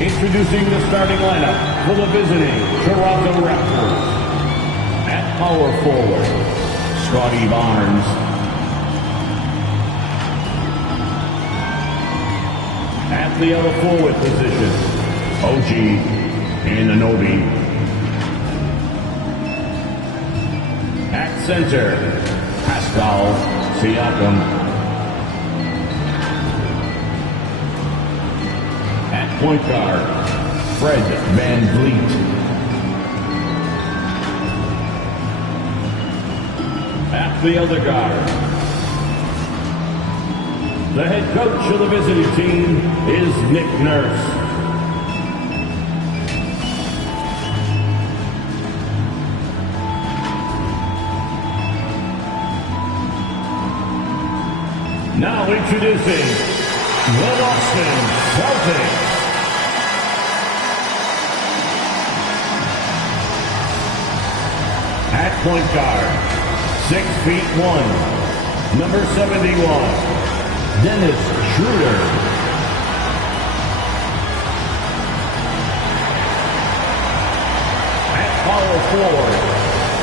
Introducing the starting lineup for the visiting Toronto Raptors. At power forward, Scotty Barnes. At the other forward position, OG Anunoby. At center, Pascal Siakam. At point guard, Fred VanVleet. At the other guard, the head coach of the visiting team is Nick Nurse. Now introducing the Boston Celtics. At point guard, 6'1", number 71, Dennis Schroeder. At power forward,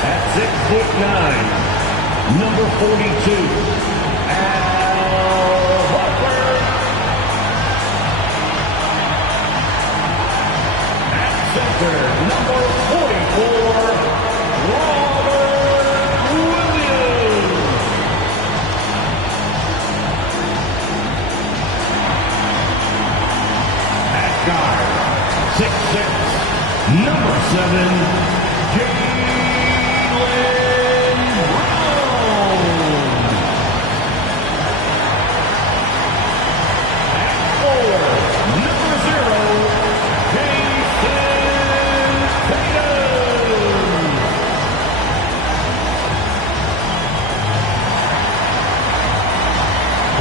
at 6'9", number 42, number 44, Robert Williams. At guard, 6'6", number 7, Jaylen Brown. At forward, number 0,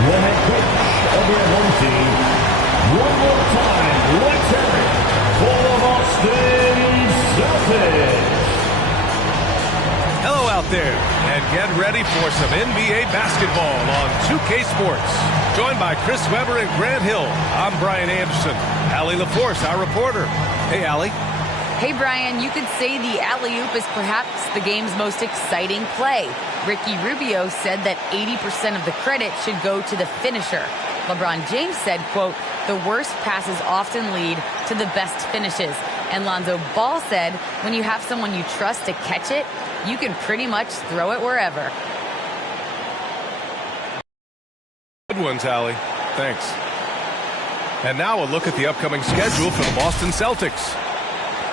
the head coach of your home team. One more time, let's hear it for the Boston Celtics. Hello out there, and get ready for some NBA basketball on 2K Sports. Joined by Chris Webber and Grant Hill, I'm Brian Anderson. Allie LaForce, our reporter. Hey, Allie. Hey, Brian, you could say the alley-oop is perhaps the game's most exciting play. Ricky Rubio said that 80% of the credit should go to the finisher. LeBron James said, quote, the worst passes often lead to the best finishes. And Lonzo Ball said, when you have someone you trust to catch it, you can pretty much throw it wherever. Good ones, Allie. Thanks. And now a look at the upcoming schedule for the Boston Celtics.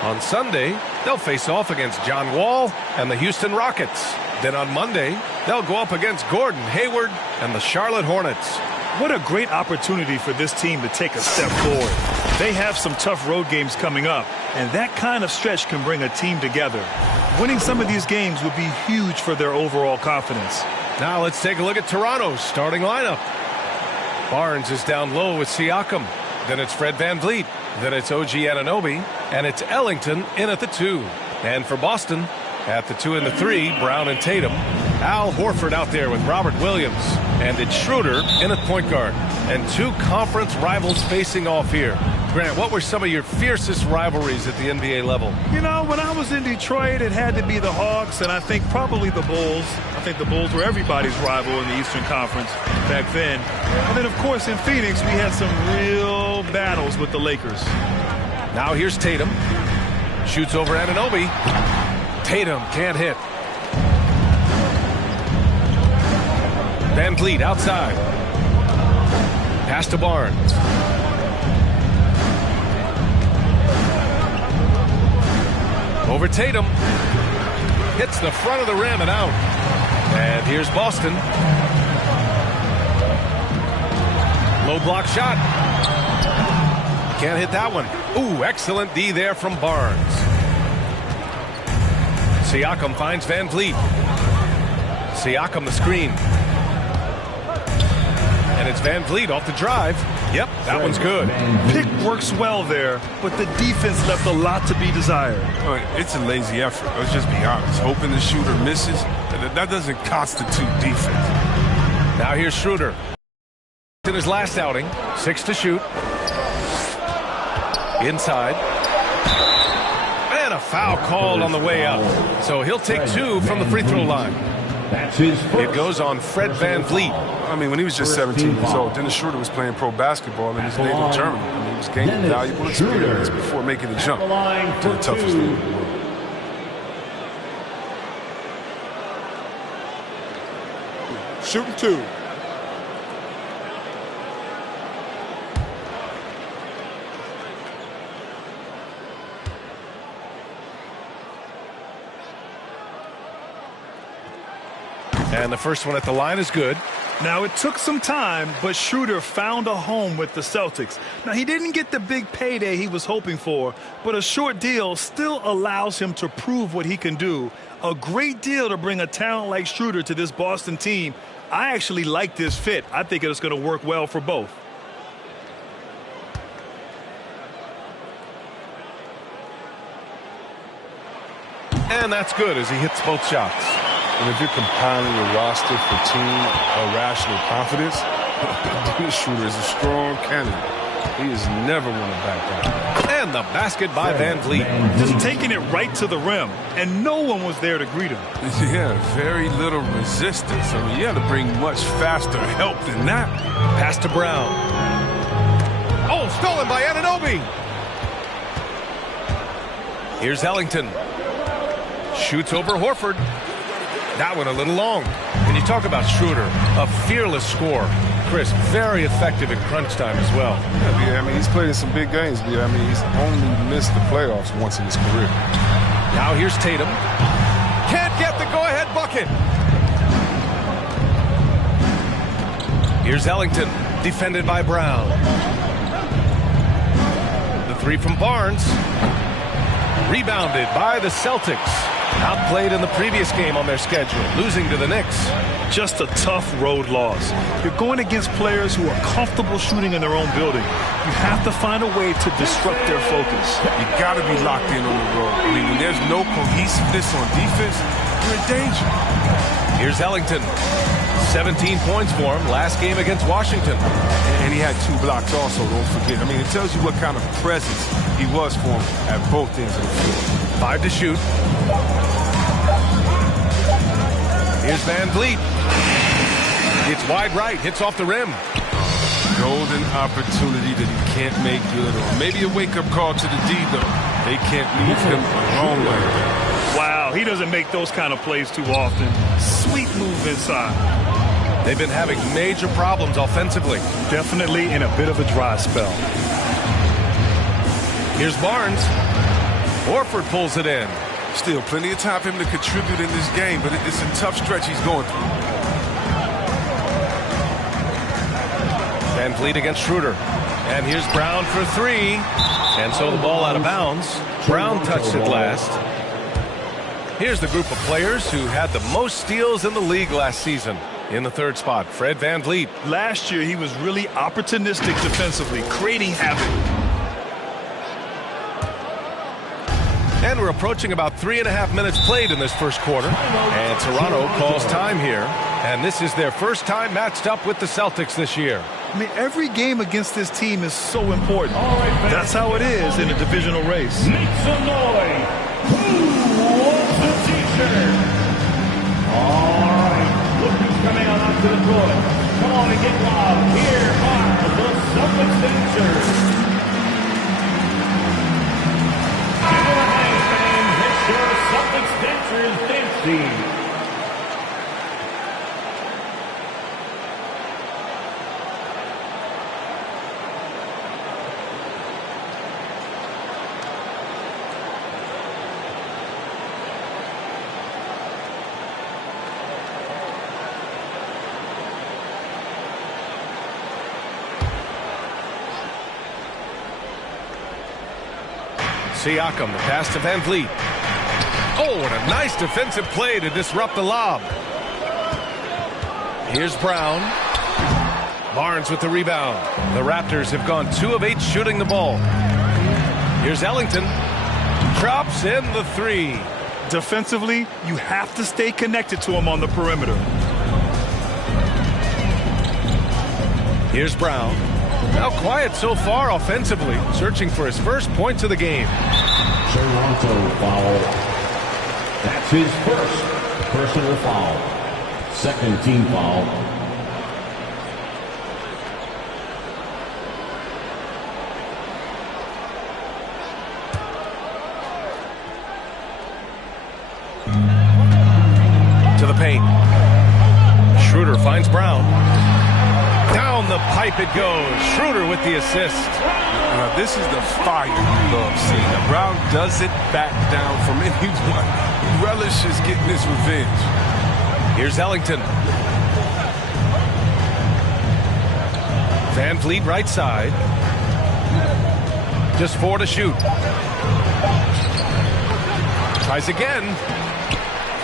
On Sunday, they'll face off against John Wall and the Houston Rockets. Then on Monday, they'll go up against Gordon Hayward and the Charlotte Hornets. What a great opportunity for this team to take a step forward. They have some tough road games coming up, and that kind of stretch can bring a team together. Winning some of these games would be huge for their overall confidence. Now let's take a look at Toronto's starting lineup. Barnes is down low with Siakam. Then it's Fred VanVleet. Then it's OG Anunoby. And it's Ellington in at the 2. And for Boston, at the 2 and the 3, Brown and Tatum. Al Horford out there with Robert Williams. And it's Schroeder in at point guard. And two conference rivals facing off here. Grant, what were some of your fiercest rivalries at the NBA level? You know, when I was in Detroit, it had to be the Hawks, and I think probably the Bulls. I think the Bulls were everybody's rival in the Eastern Conference back then. And then, of course, in Phoenix, we had some real battles with the Lakers. Now here's Tatum. Shoots over Anunoby. Tatum can't hit. VanVleet outside. Pass to Barnes. Over Tatum. Hits the front of the rim and out. And here's Boston. Low block shot. Can't hit that one. Ooh, excellent D there from Barnes. Siakam finds VanVleet. Siakam the screen. And it's VanVleet off the drive. Yep, that one's good. Pick works well there, but the defense left a lot to be desired. It's a lazy effort. Let's just be honest. Hoping the shooter misses, that doesn't constitute defense. Now here's Schroeder. In his last outing, 6 to shoot. Inside. And a foul called on the way up. So he'll take 2 from the free throw line. That's his first. It goes on Fred VanVleet. I mean, when he was just 17 years old, Dennis Schroeder was playing pro basketball in his native Germany. I mean, he was gaining valuable experience before making the jump to the toughest league in the world. Shooting 2. And the first one at the line is good. Now, it took some time, but Schroeder found a home with the Celtics. Now, he didn't get the big payday he was hoping for, but a short deal still allows him to prove what he can do. A great deal to bring a talent like Schroeder to this Boston team. I actually like this fit. I think it's going to work well for both. And that's good as he hits both shots. And if you're compiling your roster for team irrational confidence, Dennis Schroeder is a strong candidate. He is never going to back down. And the basket by VanVleet. Just taking it right to the rim, and no one was there to greet him. Yeah, very little resistance. I mean, you had to bring much faster help than that. Pass to Brown. Oh, stolen by Anunoby. Here's Ellington. Shoots over Horford. That one a little long. And you talk about Schroeder, a fearless scorer. Chris, very effective in crunch time as well. Yeah, I mean, he's played in some big games. I mean, he's only missed the playoffs once in his career. Now here's Tatum. Can't get the go-ahead bucket. Here's Ellington, defended by Brown. The 3 from Barnes. Rebounded by the Celtics. Outplayed in the previous game on their schedule, losing to the Knicks. Just a tough road loss. You're going against players who are comfortable shooting in their own building. You have to find a way to disrupt their focus. You got to be locked in on the road. I mean, when there's no cohesiveness on defense, you're in danger. Here's Ellington. 17 points for him last game against Washington. And he had 2 blocks also, don't forget. I mean, it tells you what kind of presence he was for him at both ends of the field. 5 to shoot. Here's VanVleet. It's wide right, hits off the rim. Golden opportunity that he can't make good on. Maybe a wake-up call to the D, though. They can't leave him alone like that. Wow, he doesn't make those kind of plays too often. Sweet move inside. They've been having major problems offensively. Definitely in a bit of a dry spell. Here's Barnes. Horford pulls it in. Still plenty of time for him to contribute in this game, but it's a tough stretch he's going through. VanVleet against Schroeder. And here's Brown for 3. And so the ball out of bounds. Brown touched it last. Here's the group of players who had the most steals in the league last season. In the 3rd spot, Fred VanVleet. Last year, he was really opportunistic defensively, creating havoc. And we're approaching about 3.5 minutes played in this first quarter. And Toronto calls time here. And this is their first time matched up with the Celtics this year. I mean, every game against this team is so important. That's how it is in a divisional race. Make some noise. Who wants a t-shirt? All right. Look who's coming on up to the court. Come on and get loud. Here are the Celtics dancers. Celtics dancers dancing. Siakam, the pass to VanVleet. Oh, and a nice defensive play to disrupt the lob. Here's Brown. Barnes with the rebound. The Raptors have gone 2 of 8 shooting the ball. Here's Ellington. Drops in the 3. Defensively, you have to stay connected to him on the perimeter. Here's Brown. Now quiet so far offensively, searching for his first points of the game. Toronto foul. That's his first personal foul. Second team foul. To the paint. Schroeder finds Brown. Down the pipe it goes. Schroeder with the assist. Now, this is the fire you love seeing. Now, Brown doesn't back down from anyone. He relishes getting this revenge. Here's Ellington. Van Vliet right side. Just 4 to shoot. Tries again.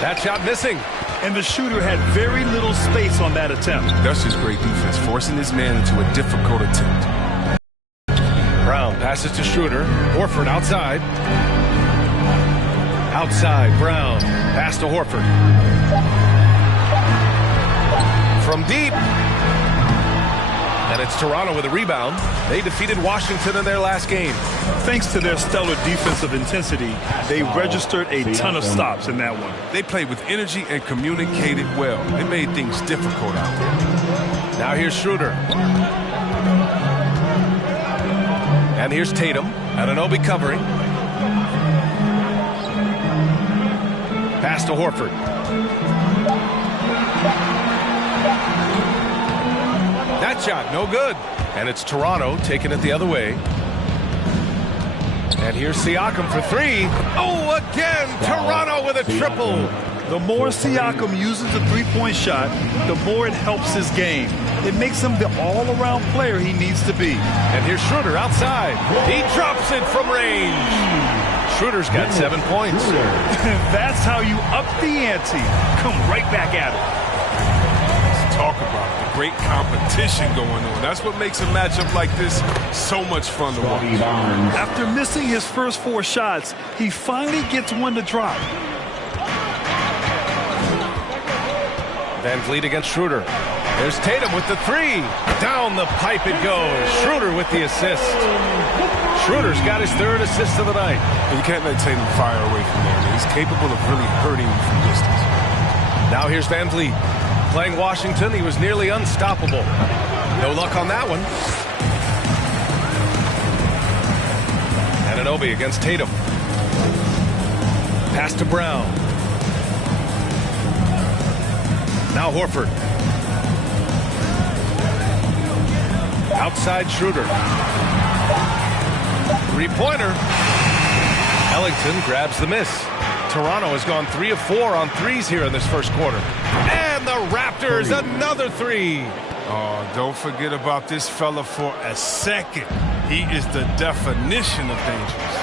That shot missing. And the shooter had very little space on that attempt. That's just great defense, forcing this man into a difficult attempt. Brown passes to Schroeder. Horford outside. Outside, Brown. Pass to Horford. From deep. And it's Toronto with a rebound. They defeated Washington in their last game. Thanks to their stellar defensive intensity, they registered a ton of stops in that one. They played with energy and communicated well. They made things difficult out there. Now here's Schroeder. And here's Tatum. Anunoby covering. Pass to Horford. That shot, no good. And it's Toronto taking it the other way. And here's Siakam for 3. Oh, again, Toronto with a triple. The more Siakam uses the three-point shot, the more it helps his game. It makes him the all-around player he needs to be. And here's Schroeder outside. He drops it from range. Schroeder's got 7 points. That's how you up the ante. Come right back at it. Let's talk about it. The great competition going on. That's what makes a matchup like this so much fun to watch. After missing his first 4 shots, he finally gets one to drop. Van Vliet against Schroeder. There's Tatum with the 3. Down the pipe it goes. Schroeder with the assist. Schroeder's got his 3rd assist of the night. And you can't let Tatum fire away from there. He's capable of really hurting you from distance. Now here's Van Vliet. Playing Washington, he was nearly unstoppable. No luck on that one. Anunoby against Tatum. Pass to Brown. Now Horford. Outside Schroeder. 3-pointer. Ellington grabs the miss. Toronto has gone 3 of 4 on threes here in this first quarter. And the Raptors, another 3. Oh, don't forget about this fella for a second. He is the definition of dangerous.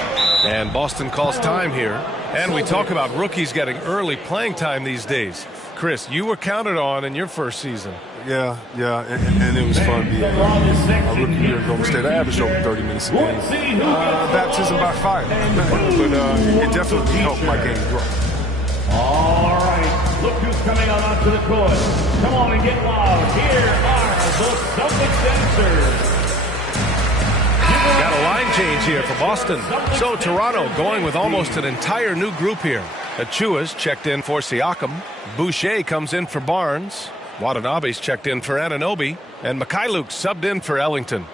And Boston calls time here. And we talk about rookies getting early playing time these days. Chris, you were counted on in your first season. Yeah, and it was fun being a rookie year at Golden State. I averaged over 30 minutes a game. Baptism by fire. But it definitely helped my game grow. All right, look who's coming on onto the court. Come on and get loud. Here are the Celtics answers. Got a line change here for Boston. So Toronto going with almost an entire new group here. Achua's checked in for Siakam. Boucher comes in for Barnes. Watanabe's checked in for Anunoby. And Mikhailuk subbed in for Ellington.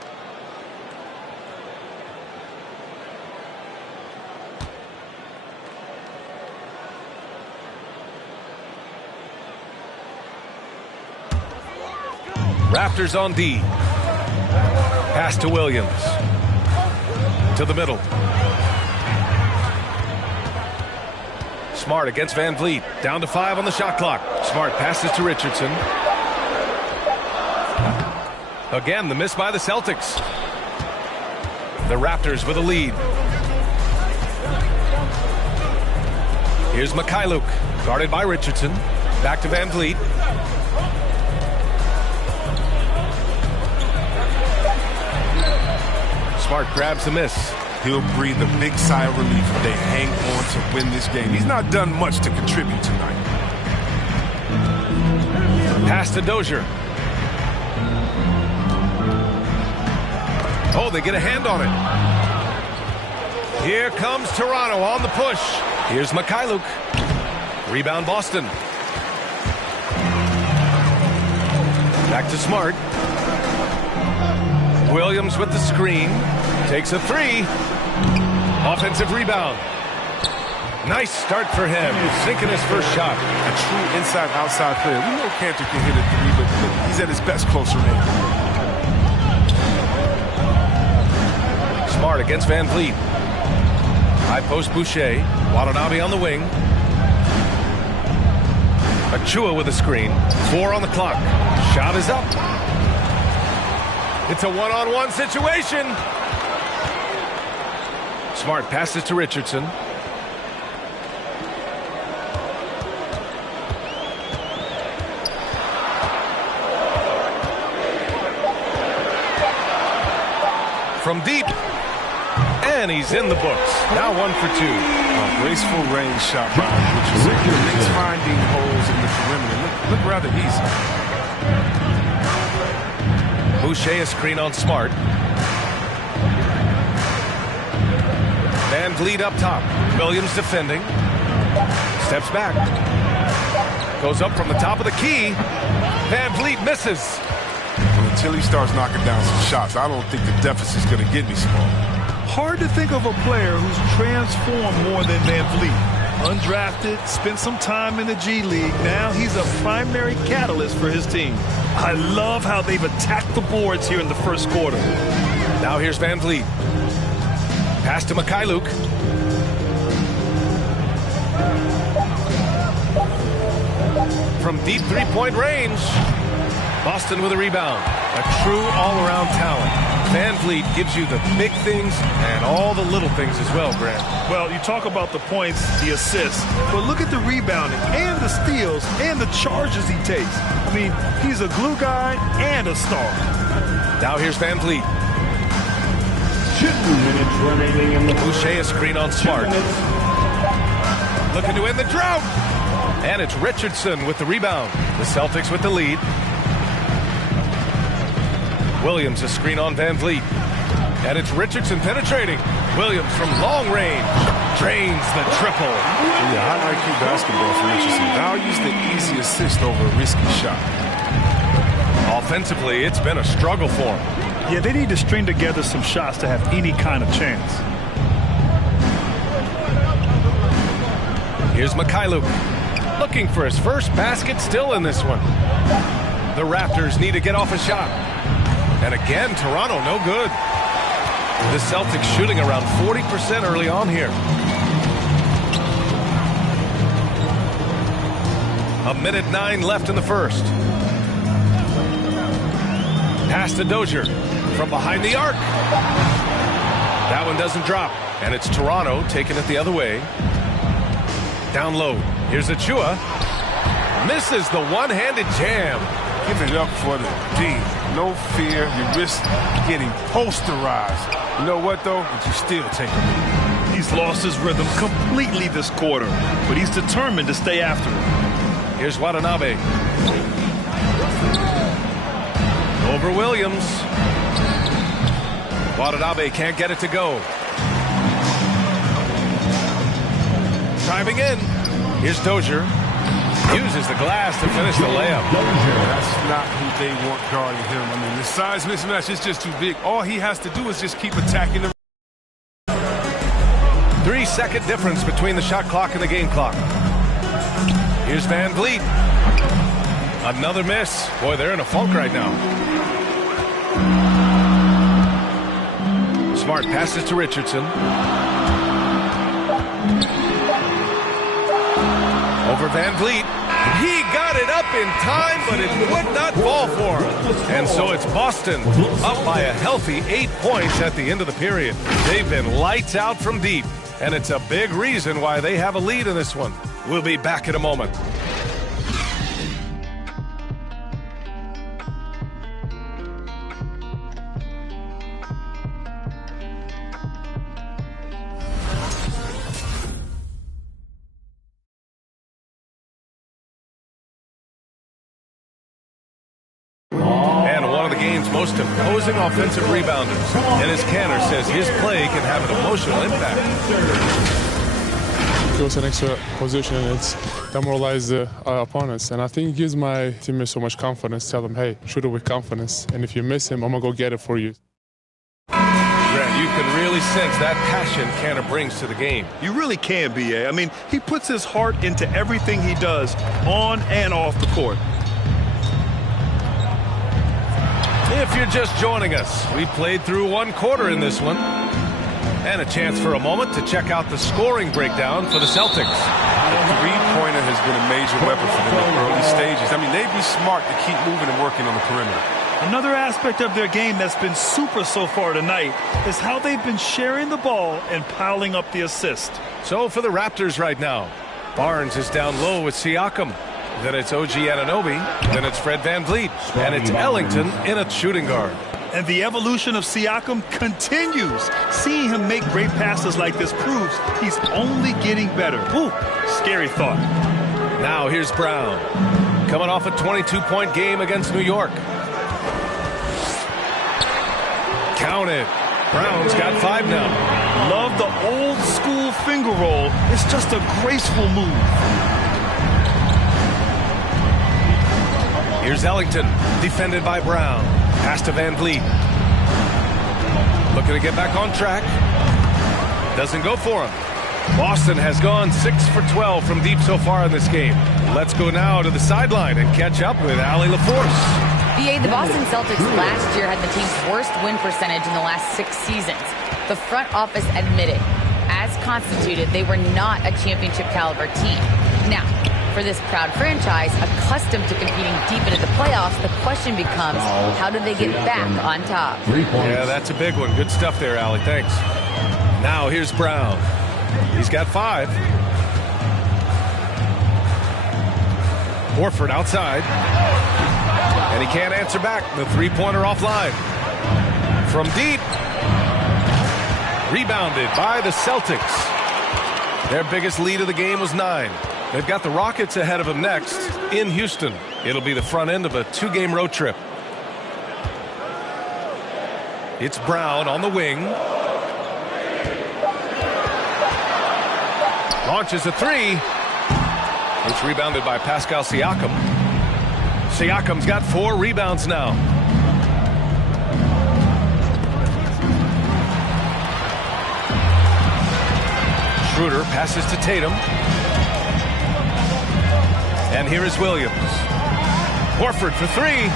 Raptors on D. Pass to Williams. To the middle. Smart against Van Vliet. Down to 5 on the shot clock. Smart passes to Richardson. Again, the miss by the Celtics. The Raptors with a lead. Here's Mikhailuk, guarded by Richardson. Back to Van Vliet. Smart grabs the miss. He'll breathe a big sigh of relief if they hang on to win this game. He's not done much to contribute tonight. Pass to Dozier. Oh, they get a hand on it. Here comes Toronto on the push. Here's Mikhailuk. Rebound Boston. Back to Smart. Williams with the screen. Takes a three. Offensive rebound. Nice start for him. Sinking his first shot. A true inside-outside player. We know Cantor can hit a three, but he's at his best closer range. Smart against Van Vliet. High post Boucher. Watanabe on the wing. Achua with a screen. 4 on the clock. Shot is up. It's a one-on-one situation. Smart passes to Richardson. From deep. And he's in the books. Now 1 for 2. A graceful range shot by Richardson. He's finding holes in the perimeter. Look rather easy. Boucher a screen on Smart. Van Vliet up top. Williams defending. Steps back. Goes up from the top of the key. Van Vliet misses. Until he starts knocking down some shots, I don't think the deficit's going to get me small. Hard to think of a player who's transformed more than Van Vliet. Undrafted, spent some time in the G League. Now he's a primary catalyst for his team. I love how they've attacked the boards here in the first quarter. Now here's Van Vliet. Pass to Mikhailuk. From deep three-point range. Boston with a rebound. A true all-around talent. Van Vliet gives you the big things and all the little things as well, Grant. Well, you talk about the points, the assists, but look at the rebounding and the steals and the charges he takes. I mean, he's a glue guy and a star. Now here's Van Vliet. 2 minutes remaining in the Boucher a screen on Smart. Looking to end the drought. And it's Richardson with the rebound. The Celtics with the lead. Williams a screen on Van Vliet. And it's Richardson penetrating. Williams from long range. Drains the triple. Yeah, high IQ basketball for Richardson. Values the easy assist over a risky shot. Offensively, it's been a struggle for him. Yeah, they need to string together some shots to have any kind of chance. Here's Mikhailuk. Looking for his first basket, still in this one. The Raptors need to get off a shot. And again, Toronto, no good. The Celtics shooting around 40% early on here. A minute 9 left in the first. Pass to Dozier from behind the arc. That one doesn't drop. And it's Toronto taking it the other way. Down low. Here's Achua. Misses the one-handed jam. Give it up for the D. No fear. You risk getting posterized. You know what, though? But you still take a lead. He's lost his rhythm completely this quarter, but he's determined to stay after it. Here's Watanabe. Over Williams. Watanabe can't get it to go. Driving in. Here's Dozier. Uses the glass to finish the layup. That's not who they want guarding him. I mean, the size mismatch is just too big. All he has to do is just keep attacking the 3-second difference between the shot clock and the game clock. Here's Van Vliet. Another miss. Boy, they're in a funk right now. Smart passes to Richardson. Over Van Vliet. He got it up in time, but it would not fall for him. And so it's Boston up by a healthy 8 points at the end of the period. They've been lights out from deep, and it's a big reason why they have a lead in this one. We'll be back in a moment. most imposing offensive rebounders. And his canner says his play can have an emotional impact. It was an extra position. It's demoralized the opponents. And I think it gives my teammates so much confidence. Tell them, hey, shoot it with confidence. And if you miss him, I'm going to go get it for you. Grant, you can really sense that passion Canner brings to the game. You really can, B.A. I mean, he puts his heart into everything he does on and off the court. If you're just joining us, we played through one quarter in this one. And a chance for a moment to check out the scoring breakdown for the Celtics. The three-pointer has been a major weapon for them in the early stages. I mean, they'd be smart to keep moving and working on the perimeter. Another aspect of their game that's been super so far tonight is how they've been sharing the ball and piling up the assist. So for the Raptors right now, Barnes is down low with Siakam. Then it's OG Anunoby. Then it's Fred VanVleet. And it's Ellington in a shooting guard. And the evolution of Siakam continues. Seeing him make great passes like this proves he's only getting better. Ooh, scary thought. Now here's Brown. Coming off a 22-point game against New York. Counted. Brown's got 5 now. Love the old school finger roll. It's just a graceful move. Here's Ellington, defended by Brown. Pass to VanVleet. Looking to get back on track. Doesn't go for him. Boston has gone 6 for 12 from deep so far in this game. Let's go now to the sideline and catch up with Allie LaForce. The Boston Celtics last year had the team's worst win percentage in the last 6 seasons. The front office admitted, as constituted, they were not a championship caliber team. Now, for this proud franchise, accustomed to competing deep into the playoffs, the question becomes, how do they get back on top? Yeah, that's a big one. Good stuff there, Allie. Thanks. Now here's Brown. He's got 5. Horford outside. And he can't answer back. The three-pointer offline. From deep. Rebounded by the Celtics. Their biggest lead of the game was 9. They've got the Rockets ahead of them next in Houston. It'll be the front end of a 2-game road trip. It's Brown on the wing. Launches a 3. It's rebounded by Pascal Siakam. Siakam's got 4 rebounds now. Schroeder passes to Tatum. And here is Williams. Horford for 3,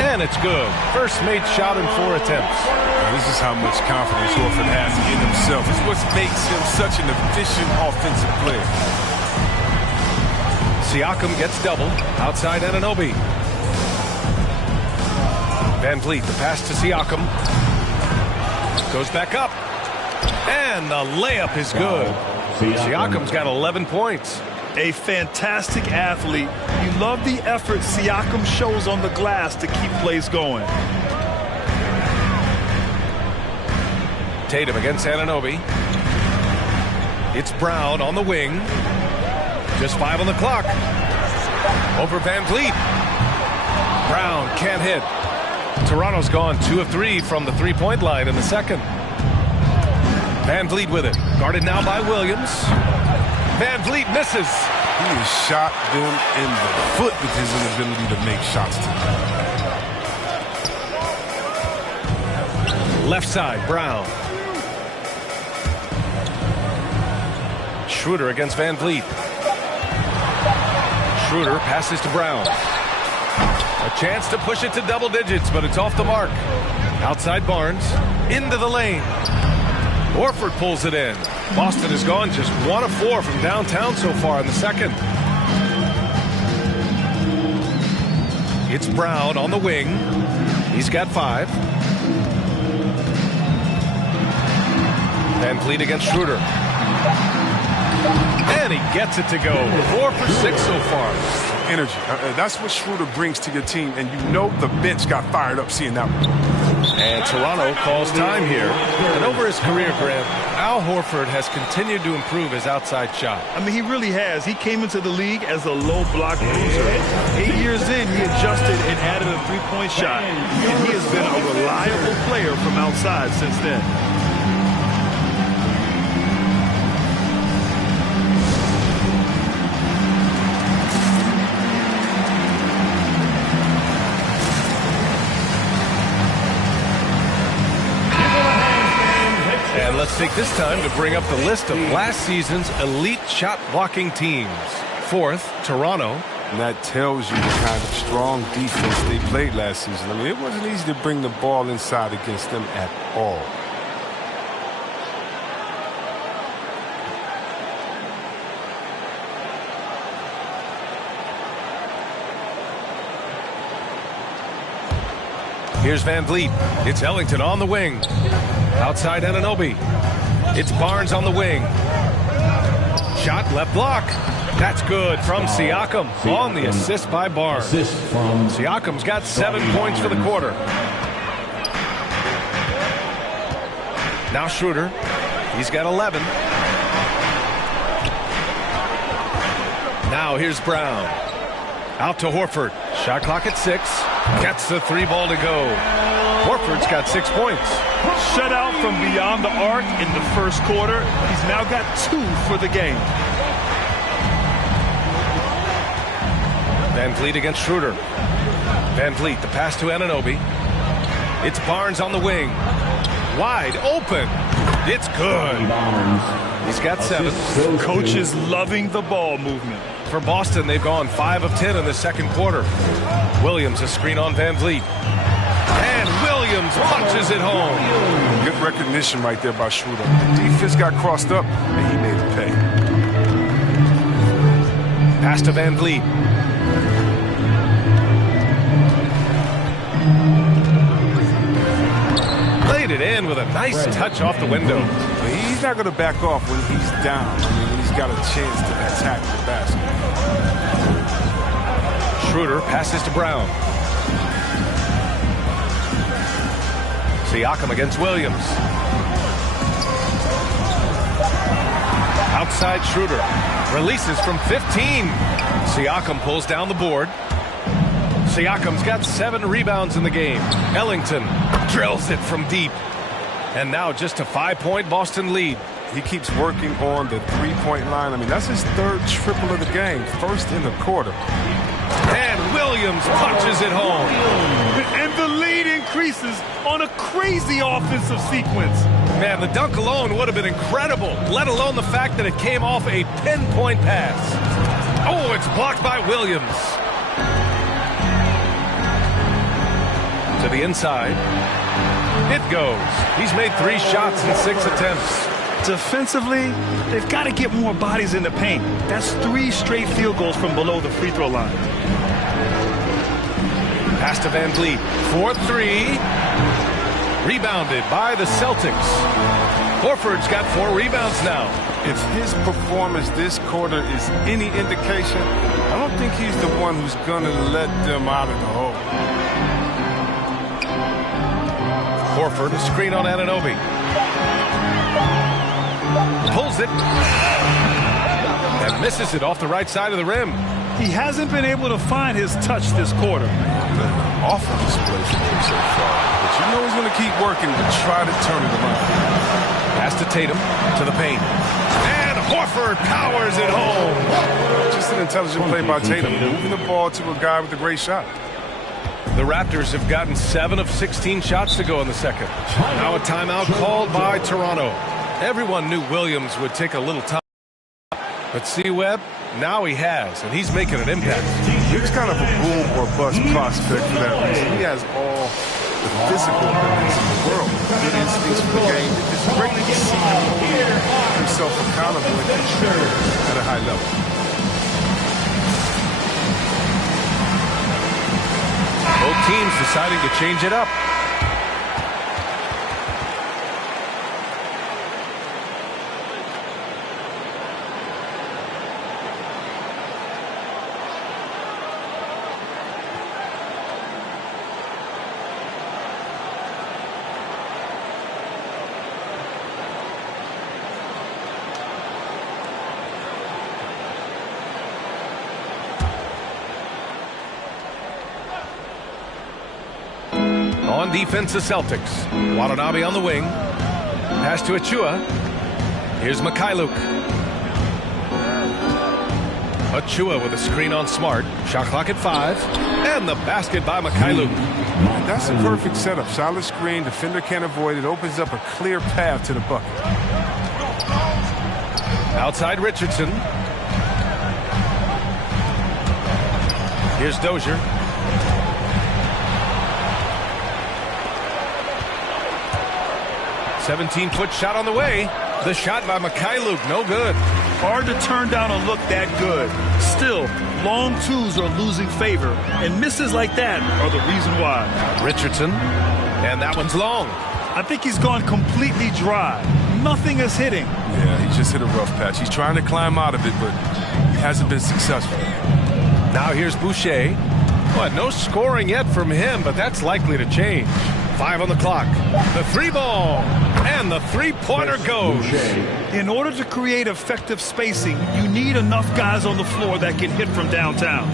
and it's good. First made shot in 4 attempts. Now, this is how much confidence Horford has in himself. It's what makes him such an efficient offensive player. Siakam gets doubled. Outside Anunoby. VanVleet, the pass to Siakam. Goes back up. And the layup is good. Siakam's got 11 points. A fantastic athlete. You love the effort Siakam shows on the glass to keep plays going. Tatum against Anunoby. It's Brown on the wing. Just 5 on the clock. Over VanVleet. Brown can't hit. Toronto's gone 2 of 3 from the three-point line in the second. VanVleet with it. Guarded now by Williams. VanVleet misses. He has shot them in the foot with his inability to make shots tonight. Left side, Brown. Schroeder against VanVleet. Schroeder passes to Brown. A chance to push it to double digits, but it's off the mark. Outside Barnes. Into the lane. Horford pulls it in. Boston has gone just 1 of 4 from downtown so far in the second. It's Brown on the wing. He's got 5. VanVleet against Schroeder. And he gets it to go. 4 for 6 so far. Energy. That's what Schroeder brings to your team, and you know the bench got fired up seeing that one. And Toronto calls time here. And over his career, Grant, Al Horford has continued to improve his outside shot. I mean, he really has. He came into the league as a low block bruiser. 8 years in, he adjusted and added a three-point shot. And he has been a player from outside since then. And let's take this time to bring up the list of last season's elite shot blocking teams. 4th, Toronto. And that tells you the kind of strong defense they played last season. I mean, it wasn't easy to bring the ball inside against them at all. Here's Van Vliet. It's Ellington on the wing. Outside Anunoby. It's Barnes on the wing. Shot left block. That's good from Siakam on the assist by Barnes. Siakam's got 7 points for the quarter. Now Schroeder. He's got 11. Now here's Brown. Out to Horford. Shot clock at 6. Gets the 3 ball to go. Horford's got 6 points. Shut out from beyond the arc in the first quarter. He's now got 2 for the game. Van Vliet against Schroeder. Van Vliet, the pass to Anunoby. It's Barnes on the wing. Wide open. It's good. He's got 7. Coach is loving the ball movement. For Boston, they've gone 5 of 10 in the second quarter. Williams, a screen on Van Vliet. And Williams punches it home. Good recognition right there by Schroeder. The defense got crossed up, and he made it pay. Pass to Van Vliet. Laid it in with a nice touch off the window. He's not going to back off when he's down. I mean, when he's got a chance to attack the basket. Schroeder passes to Brown. Siakam against Williams. Outside Schroeder. Releases from 15. Siakam pulls down the board. Siakam's got 7 rebounds in the game. Ellington drills it from deep. And now just a 5-point Boston lead. He keeps working on the 3-point line. I mean, that's his 3rd triple of the game. First in the quarter. And Williams punches it home. And the lead increases on a crazy offensive sequence. Man, the dunk alone would have been incredible, let alone the fact that it came off a pinpoint pass. Oh, it's blocked by Williams. To the inside. It goes. He's made 3 shots in 6 attempts. Defensively, they've got to get more bodies in the paint. That's 3 straight field goals from below the free throw line. Pass to Van Vliet. 4-3. Rebounded by the Celtics. Horford's got 4 rebounds now. If his performance this quarter is any indication, I don't think he's the one who's going to let them out of the hole. Horford, a screen on Anunoby. Pulls it. And misses it off the right side of the rim. He hasn't been able to find his touch this quarter. Awful display from him so far. But you know he's going to keep working to try to turn it around. Pass to Tatum, to the paint. And Horford powers it home. Just an intelligent play by Tatum, moving the ball to a guy with a great shot. The Raptors have gotten 7 of 16 shots to go in the second. Now a timeout called by Toronto. Everyone knew Williams would take a little time. But see, Webb, now he has, and he's making an impact. He was kind of a boom or bust prospect for that reason. He has all the physical abilities in the world. Good instincts for the game. It's great to see him holding himself accountable and contribute at a high level. Both teams deciding to change it up. On on defense, the Celtics. Watanabe on the wing. Pass to Achua. Here's Mikhailuk. Achua with a screen on Smart. Shot clock at 5. And the basket by Mikhailuk. That's a perfect setup. Solid screen. Defender can't avoid it. Opens up a clear path to the bucket. Outside Richardson. Here's Dozier. "17-foot shot on the way." The shot by Mikhailuk, no good. Hard to turn down a look that good. Still, long twos are losing favor, and misses like that are the reason why. Richardson, and that one's long. I think he's gone completely dry. Nothing is hitting. Yeah, he just hit a rough patch. He's trying to climb out of it, but he hasn't been successful. Now here's Boucher. Well, no scoring yet from him, but that's likely to change. 5 on the clock. The 3-ball. And the 3-pointer goes. In order to create effective spacing, you need enough guys on the floor that can hit from downtown.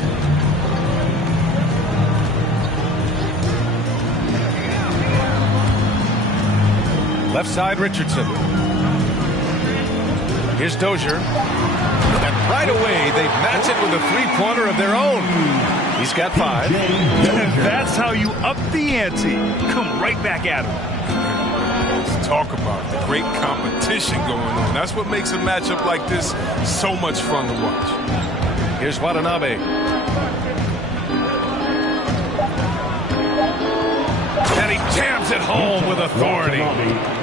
Left side, Richardson. Here's Dozier. And right away, they match it with a 3-pointer of their own. He's got 5. And that's how you up the ante. Come right back at him. Let's talk about the great competition going on. That's what makes a matchup like this so much fun to watch. Here's Watanabe. And he jams it home with authority.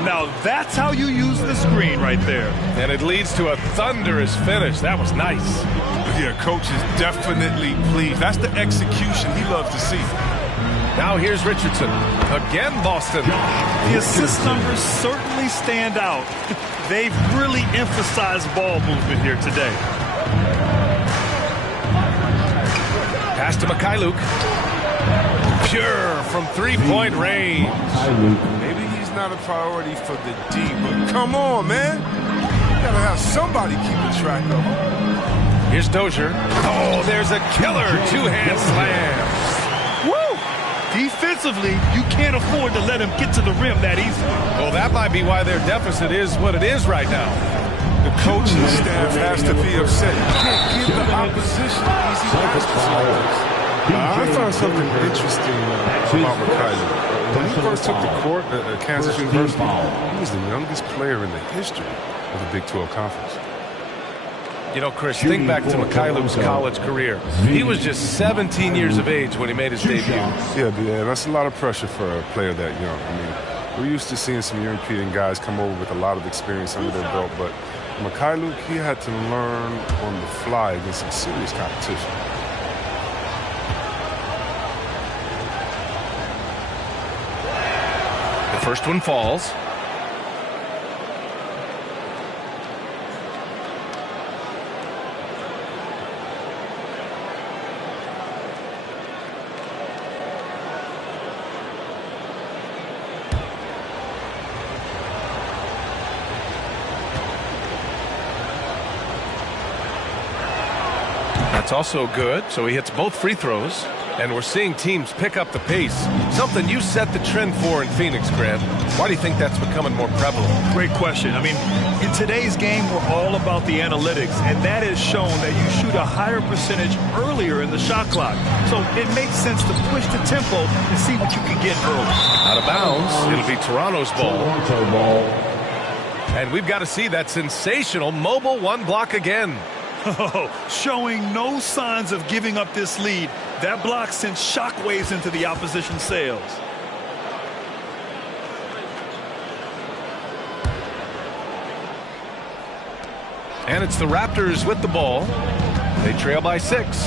Now that's how you use the screen right there. And it leads to a thunderous finish. That was nice. Yeah, coach is definitely pleased. That's the execution he loves to see. Now here's Richardson. Again, Boston. The assist numbers certainly stand out. They've really emphasized ball movement here today. Pass to Mikhailuk. Pure from 3-point range. Maybe he's not a priority for the D, but come on, man. You gotta have somebody keeping track of him. Here's Dozier. Oh, there's a killer 2-hand slam. Woo! Defensively, you can't afford to let him get to the rim that easily. Well, that might be why their deficit is what it is right now. The coaching staff has to be upset. You can't give the opposition easy baskets like this. I found something interesting about Mikhailuk. When he first took the court at Kansas University, he was the youngest player in the history of the Big 12 Conference. You know, Chris, think back to Mikhailuk's college career. He was just 17 years of age when he made his debut. Yeah, that's a lot of pressure for a player that young. I mean, we're used to seeing some European guys come over with a lot of experience under their belt, but Mikhailuk, he had to learn on the fly against some serious competition. The first one falls. That's also good, so he hits both free throws, and we're seeing teams pick up the pace. Something you set the trend for in Phoenix, Grant. Why do you think that's becoming more prevalent? Great question. I mean, in today's game, we're all about the analytics, and that has shown that you shoot a higher percentage earlier in the shot clock. So it makes sense to push the tempo and see what you can get early. Out of bounds, it'll be Toronto's ball. And we've got to see that sensational mobile 1 block again. Oh, showing no signs of giving up this lead. That block sent shockwaves into the opposition sails. And it's the Raptors with the ball. They trail by 6.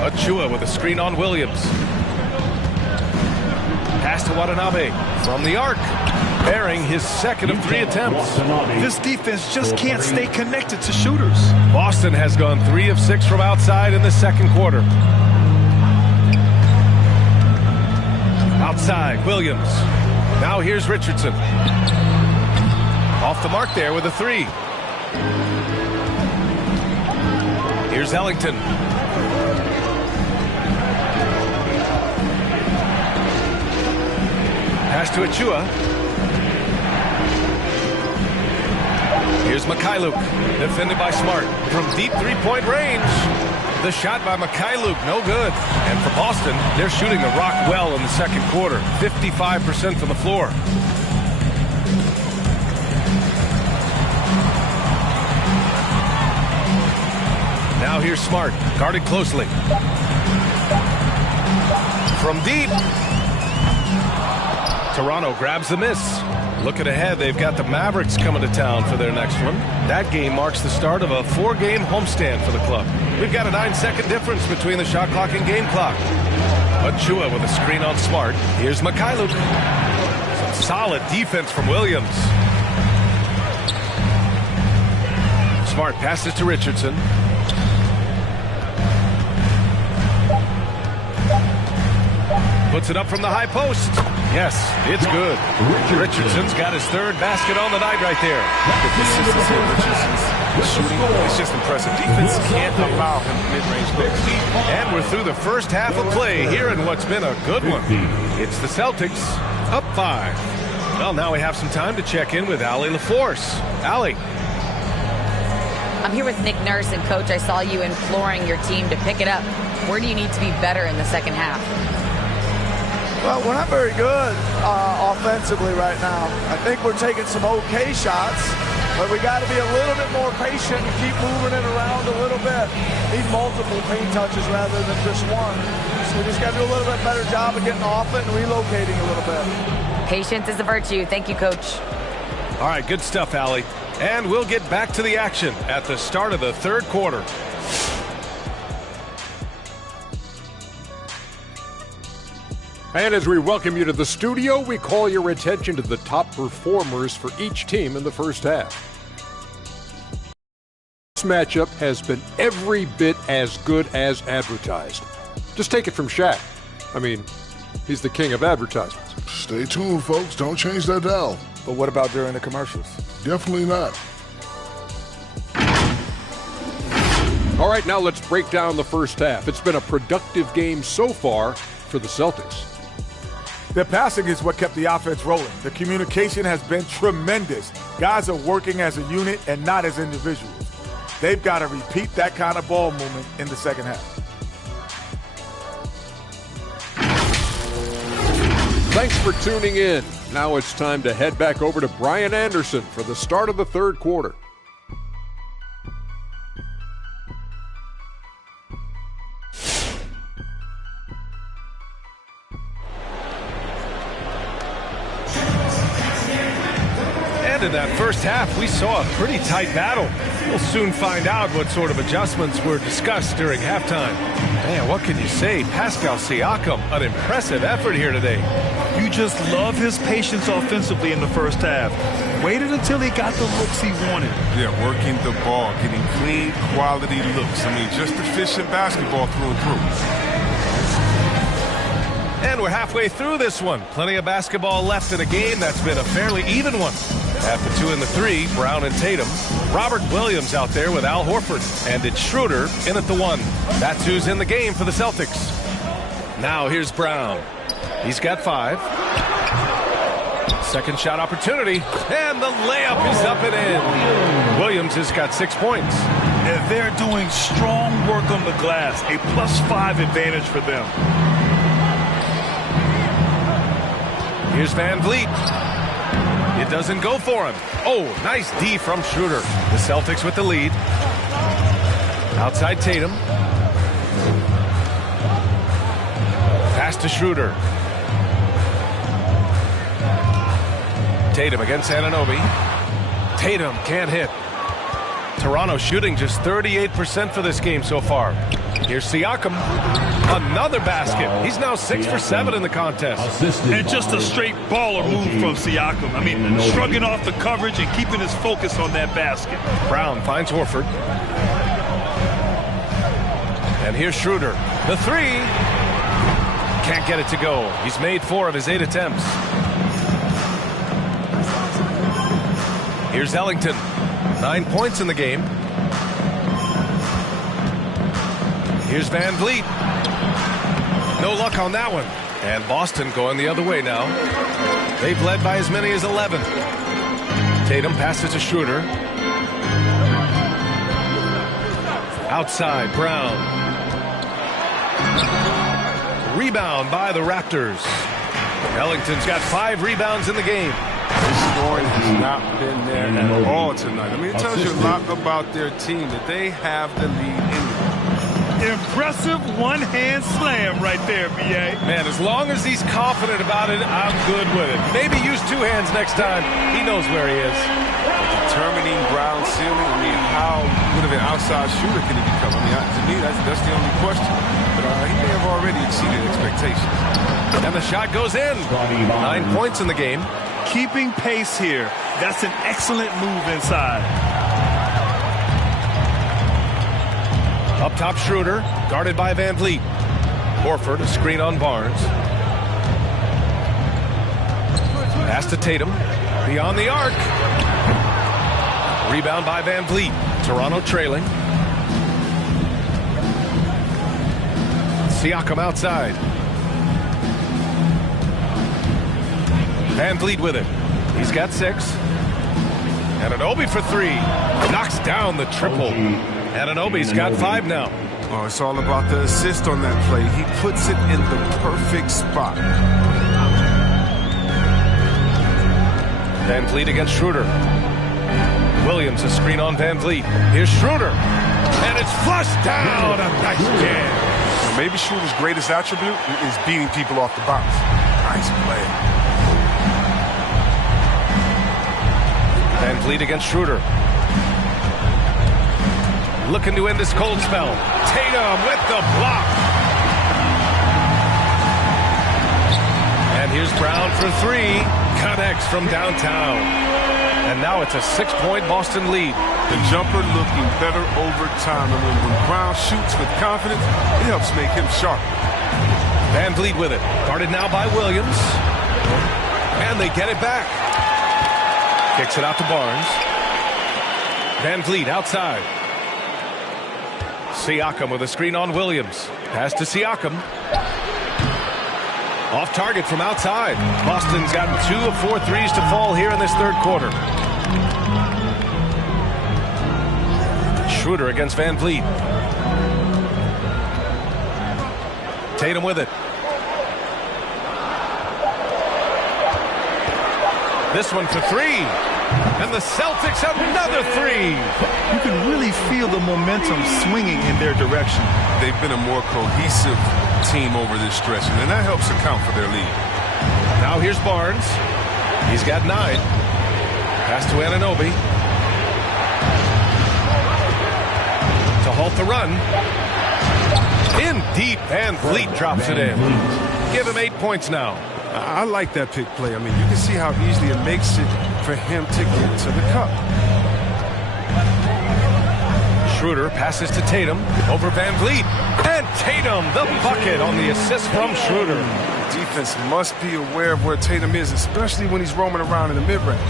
Achua with a screen on Williams. Pass to Watanabe from the arc. Bearing his second of 3 attempts. This defense just can't stay connected to shooters. Boston has gone 3 of 6 from outside in the second quarter. Outside, Williams. Now here's Richardson. Off the mark there with a 3. Here's Ellington. pass to Achua. Here's Mikhailuk, defended by Smart. From deep three-point range. The shot by Mikhailuk, no good. And for Boston, they're shooting the rock well in the second quarter. 55% from the floor. Now here's Smart, guarded closely. From deep. Toronto grabs the miss. Looking ahead, they've got the Mavericks coming to town for their next one. That game marks the start of a 4-game homestand for the club. We've got a 9-second difference between the shot clock and game clock. Achua with a screen on Smart. Here's Mikhailuk. Some solid defense from Williams. Smart passes to Richardson. Puts it up from the high post. Yes, it's good. Richardson's got his third basket on the night right there. The consistency of Richardson's shooting is just impressive. Defense can't allow him mid-range looks. And we're through the first half of play here in what's been a good one. It's the Celtics up 5. Well, now we have some time to check in with Allie LaForce. Allie. I'm here with Nick Nurse, and Coach, I saw you imploring your team to pick it up. Where do you need to be better in the second half? Well, we're not very good offensively right now. I think we're taking some okay shots, but we got to be a little bit more patient and keep moving it around a little bit. Need multiple paint touches rather than just one. So we just got to do a little bit better job of getting off it and relocating a little bit. Patience is a virtue. Thank you, Coach. All right, good stuff, Allie. And we'll get back to the action at the start of the third quarter. And as we welcome you to the studio, we call your attention to the top performers for each team in the first half. This matchup has been every bit as good as advertised. Just take it from Shaq. I mean, he's the king of advertisements. Stay tuned, folks. Don't change that dial. But what about during the commercials? Definitely not. All right, now let's break down the first half. It's been a productive game so far for the Celtics. The passing is what kept the offense rolling. The communication has been tremendous. Guys are working as a unit and not as individuals. They've got to repeat that kind of ball movement in the second half. Thanks for tuning in. Now it's time to head back over to Brian Anderson for the start of the third quarter. In that first half, we saw a pretty tight battle. We'll soon find out what sort of adjustments were discussed during halftime. Man, what can you say? Pascal Siakam, an impressive effort here today. You just love his patience offensively in the first half. Waited until he got the looks he wanted. Yeah, working the ball, getting clean, quality looks. I mean, just efficient basketball through and through. And we're halfway through this one. Plenty of basketball left in a game that's been a fairly even one. At the 2 and the 3, Brown and Tatum. Robert Williams out there with Al Horford. And it's Schroeder in at the 1. That's who's in the game for the Celtics. Now here's Brown. He's got 5. Second shot opportunity. And the layup is up and in. Williams has got 6 points. And they're doing strong work on the glass. A +5 advantage for them. Here's Van Vliet. It doesn't go for him. Oh, nice D from Schroeder. The Celtics with the lead. Outside Tatum. Pass to Schroeder. Tatum against Anunoby. Tatum can't hit. Toronto shooting just 38% for this game so far. Here's Siakam. Another basket. He's now 6 for 7 in the contest. And just a straight baller move from Siakam. I mean, shrugging off the coverage and keeping his focus on that basket. Brown finds Horford. And here's Schroeder. The 3. Can't get it to go. He's made 4 of his 8 attempts. Here's Ellington. 9 points in the game. Here's Van Vliet. No luck on that one. And Boston going the other way now. They've led by as many as 11. Tatum passes to Schroeder. Outside, Brown. Rebound by the Raptors. Ellington's got 5 rebounds in the game. His scoring has not been there at all tonight. I mean, it tells you a lot about their team that they have the lead in it. Impressive one-hand slam right there, B.A. Man, as long as he's confident about it, I'm good with it. Maybe use 2 hands next time. He knows where he is. Determining Brown's ceiling, I mean, how good of an outside shooter can he become? I mean, to me, that's the only question. But he may have already exceeded expectations. And the shot goes in. 9 points in the game. Keeping pace here. That's an excellent move inside. Up top, Schroeder, guarded by Van Vliet. Horford, a screen on Barnes. Pass to Tatum, beyond the arc. Rebound by Van Vliet. Toronto trailing. Siakam outside. Van Vliet with it. He's got 6. Anunoby for 3. Knocks down the triple. Anunoby's got 5 now. Oh, it's all about the assist on that play. He puts it in the perfect spot. Van Vliet against Schroeder. Williams, a screen on Van Vliet. Here's Schroeder. And it's flushed down. A nice jam. Well, maybe Schroeder's greatest attribute is beating people off the bounce. Nice play. Van Vliet against Schroeder. Looking to end this cold spell. Tatum with the block. And here's Brown for 3. Connects from downtown. And now it's a 6-point Boston lead. The jumper looking better over time. And when Brown shoots with confidence, it helps make him sharp. Van Vliet with it. Guarded now by Williams. And they get it back. Kicks it out to Barnes. Van Vliet outside. Siakam with a screen on Williams. Pass to Siakam. Off target from outside. Boston's gotten 2 of 4 threes to fall here in this third quarter. Schroeder against Van Vliet. Tatum with it. This one for 3. And the Celtics another 3. You can really feel the momentum swinging in their direction. They've been a more cohesive team over this stretch, and that helps account for their lead. Now here's Barnes. He's got 9. Pass to Anunoby. To halt the run. In deep, Van Vliet drops it in. Give him 8 points now. I like that pick play. I mean, you can see how easily it makes it for him to get to the cup. Schroeder passes to Tatum over Van Vliet. And Tatum, the bucket on the assist from Schroeder. Defense must be aware of where Tatum is, especially when he's roaming around in the mid-range.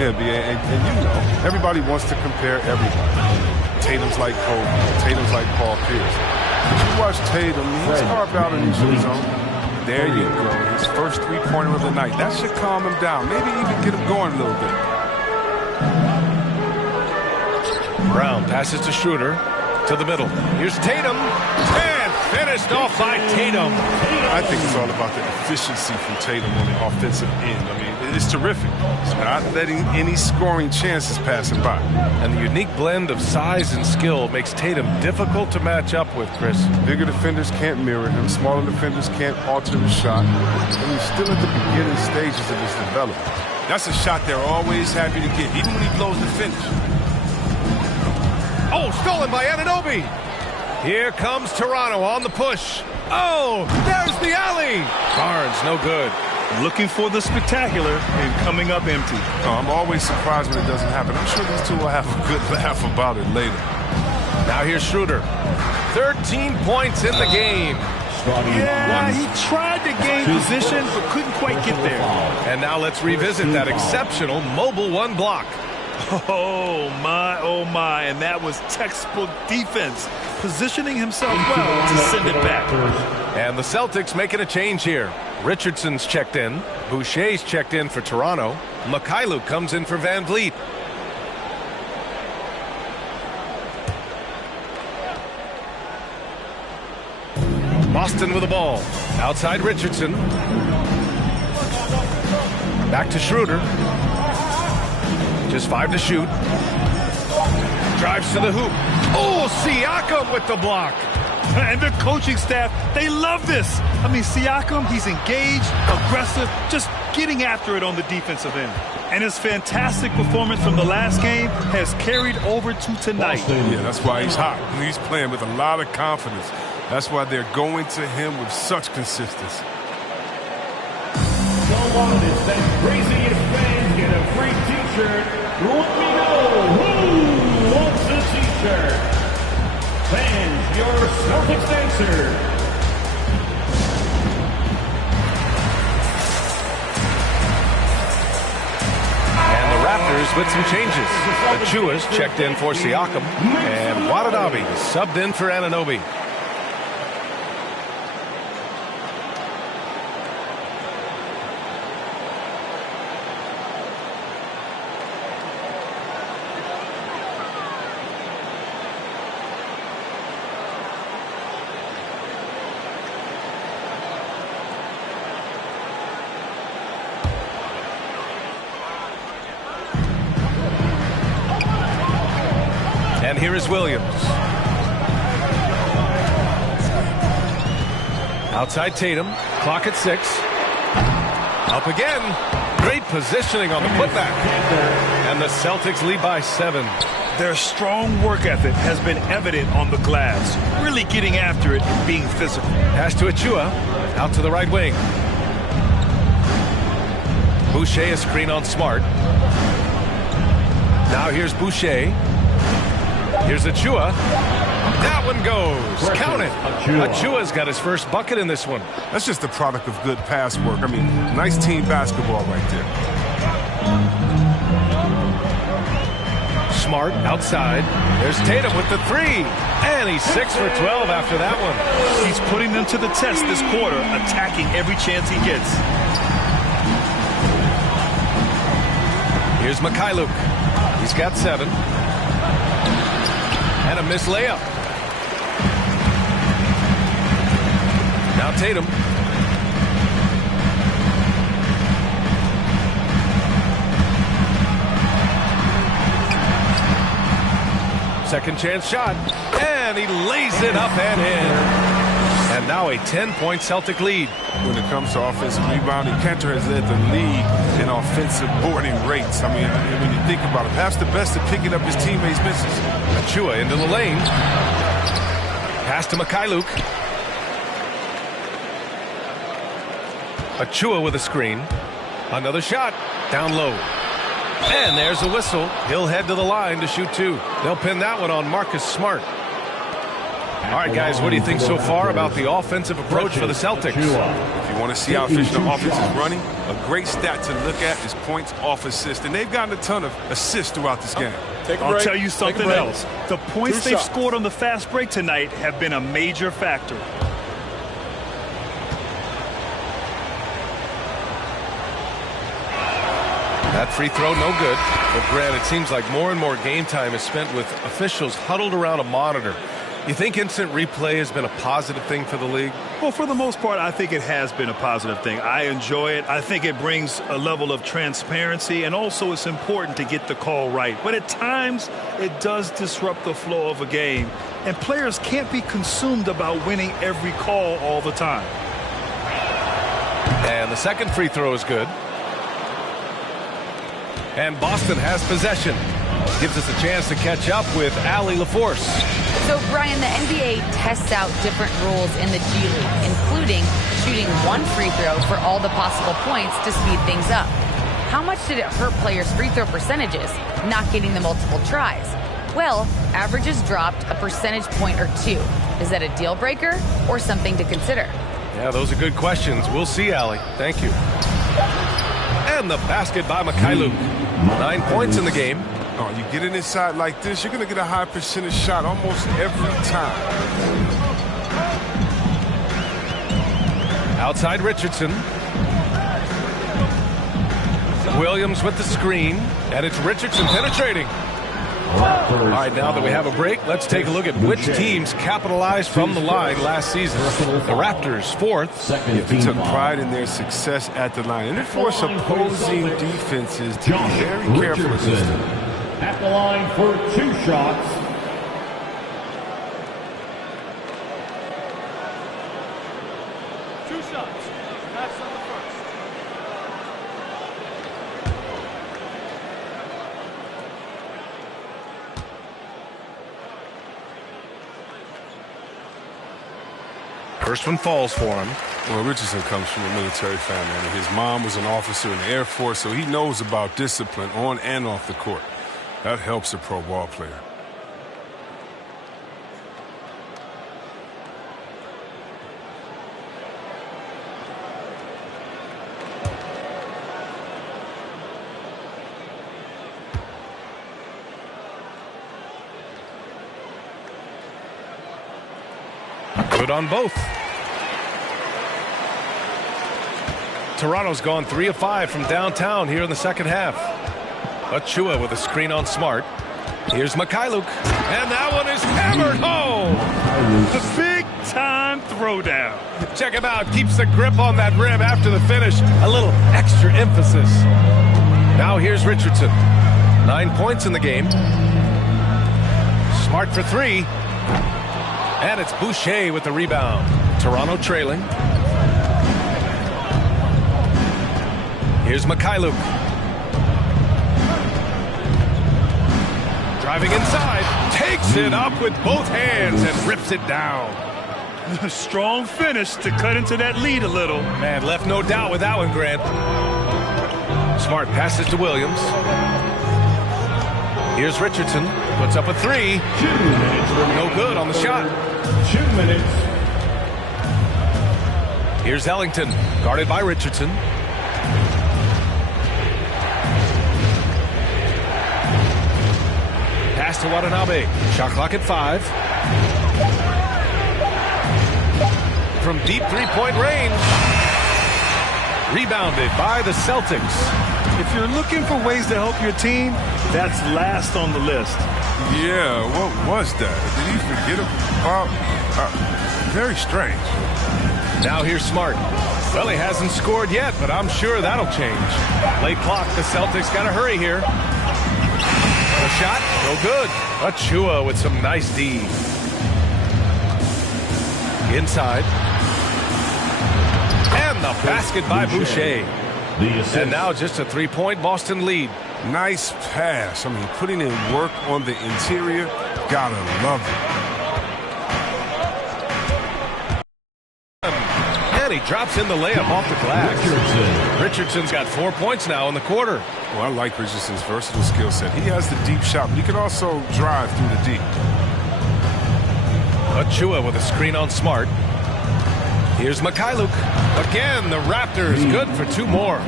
Yeah, and you know, everybody wants to compare everybody. Tatum's like Kobe. Tatum's like Paul Pierce. But you watch Tatum, he's carved out an each of his own. There you go. His first 3-pointer of the night. That should calm him down. Maybe even get him going a little bit. Brown passes to Schroeder. To the middle. Here's Tatum. And finished off by Tatum. I think it's all about the efficiency from Tatum on the offensive end. I mean, it's terrific. It's not letting any scoring chances pass him by. And the unique blend of size and skill makes Tatum difficult to match up with, Chris. Bigger defenders can't mirror him. Smaller defenders can't alter his shot. And he's still at the beginning stages of his development. That's a shot they're always happy to get, even when he blows the finish. Oh, stolen by Anunoby. Here comes Toronto on the push. Oh, there's the alley. Barnes, no good. Looking for the spectacular and coming up empty. Oh, I'm always surprised when it doesn't happen. I'm sure these two will have a good laugh about it later. Now here's Schroeder. 13 points in the game. Yeah, he tried to gain position but couldn't quite get there. And now let's revisit that exceptional mobile 1 block. Oh my, and that was textbook defense, positioning himself well to send it back. And the Celtics making a change here. Richardson's checked in. Boucher's checked in for Toronto. Mikhailuk comes in for Van Vliet. Boston with the ball. Outside Richardson. Back to Schroeder. Just 5 to shoot. Drives to the hoop. Oh, Siakam with the block. And their coaching staff, they love this. I mean, Siakam, he's engaged, aggressive, just getting after it on the defensive end. And his fantastic performance from the last game has carried over to tonight. Yeah, that's why he's hot. He's playing with a lot of confidence. That's why they're going to him with such consistency. So wanted that craziest fans get a free t-shirt. Let me know who wants a t-shirt. Fans, your Celtics answer. And the Raptors with some changes. Achua's checked in for Siakam. And Watanabe subbed in for Anunoby. And here is Williams. Outside Tatum. Clock at 6. Up again. Great positioning on the putback. And the Celtics lead by 7. Their strong work ethic has been evident on the glass. Really getting after it and being physical. Pass to Achua. Out to the right wing. Boucher a screen on Smart. Now here's Boucher. Here's Achua. That one goes. Count it. Achua's got his first bucket in this one. That's just the product of good pass work. I mean, nice team basketball right there. Smart outside. There's Tatum with the 3. And he's 6 for 12 after that one. He's putting them to the test this quarter, attacking every chance he gets. Here's Mikhailuk. He's got 7. And a missed layup. Now Tatum. Second chance shot. And he lays it up and in. And now a 10-point Celtic lead. When it comes to offensive rebounding, Cantor has led the league in offensive boarding rates. I mean, when you think about it, perhaps the best at picking up his teammates' misses. Achua into the lane. Pass to Mikhailuk. Achua with a screen. Another shot. Down low. And there's a whistle. He'll head to the line to shoot 2. They'll pin that one on Marcus Smart. All right, guys, what do you think so far about the offensive approach for the Celtics? If you want to see how efficient the offense is running, a great stat to look at is points off assist. And they've gotten a ton of assists throughout this game. I'll tell you something else. The points they've scored on the fast break tonight have been a major factor. That free throw, no good. But Grant, it seems like more and more game time is spent with officials huddled around a monitor. You think instant replay has been a positive thing for the league? Well, for the most part, I think it has been a positive thing. I enjoy it. I think it brings a level of transparency, and also it's important to get the call right. But at times, it does disrupt the flow of a game, and players can't be consumed about winning every call all the time. And the second free throw is good. And Boston has possession. Gives us a chance to catch up with Allie LaForce. So, Brian, the NBA tests out different rules in the G League, including shooting 1 free throw for all the possible points to speed things up. How much did it hurt players' free throw percentages, not getting the multiple tries? Well, averages dropped a percentage point or 2. Is that a deal breaker or something to consider? Yeah, those are good questions. We'll see, Allie. Thank you. And the basket by Mikhailuk. 9 points in the game. Oh, you get it inside like this, you're going to get a high percentage shot almost every time. Outside Richardson. Williams with the screen, and it's Richardson penetrating. All right, now that we have a break, let's take a look at which teams capitalized from the line last season. The Raptors, fourth. They took pride in their success at the line, and it forced opposing defenses to be very careful against them. At the line for 2 shots. First one falls for him. Well, Richardson comes from a military family. I mean, his mom was an officer in the Air Force, so he knows about discipline on and off the court. That helps a pro ball player. Good on both. Toronto's gone 3 of 5 from downtown here in the second half. Achua with a screen on Smart. Here's Mikhailuk, and that one is hammered home. A big-time throwdown. Check him out. Keeps the grip on that rim after the finish. A little extra emphasis. Now here's Richardson. 9 points in the game. Smart for 3. And it's Boucher with the rebound. Toronto trailing. Here's Mikhailuk. Driving inside. Takes it up with both hands and rips it down. A strong finish to cut into that lead a little. Man, left no doubt with that one, Grant. Smart passes to Williams. Here's Richardson. Puts up a 3. No good on the shot. 2 minutes. Here's Ellington. Guarded by Richardson. Pass to Watanabe. Shot clock at 5. From deep three-point range. Rebounded by the Celtics. If you're looking for ways to help your team, that's last on the list. Yeah, what was that? Did he forget about? Very strange. Now here's Smart. Well, he hasn't scored yet, but I'm sure that'll change. Late clock, the Celtics got to hurry here. A shot, no good. Achua with some nice D. Inside. And the basket by Boucher. And now just a 3-point Boston lead. Nice pass. I mean, putting in work on the interior. Gotta love it. And he drops in the layup off the glass. Richardson's got 4 points now in the quarter. Well, I like Richardson's versatile skill set. He has the deep shot, but he can also drive through the deep. Achua with a screen on Smart. Here's Mikhailuk. Again, the Raptors good for 2 more.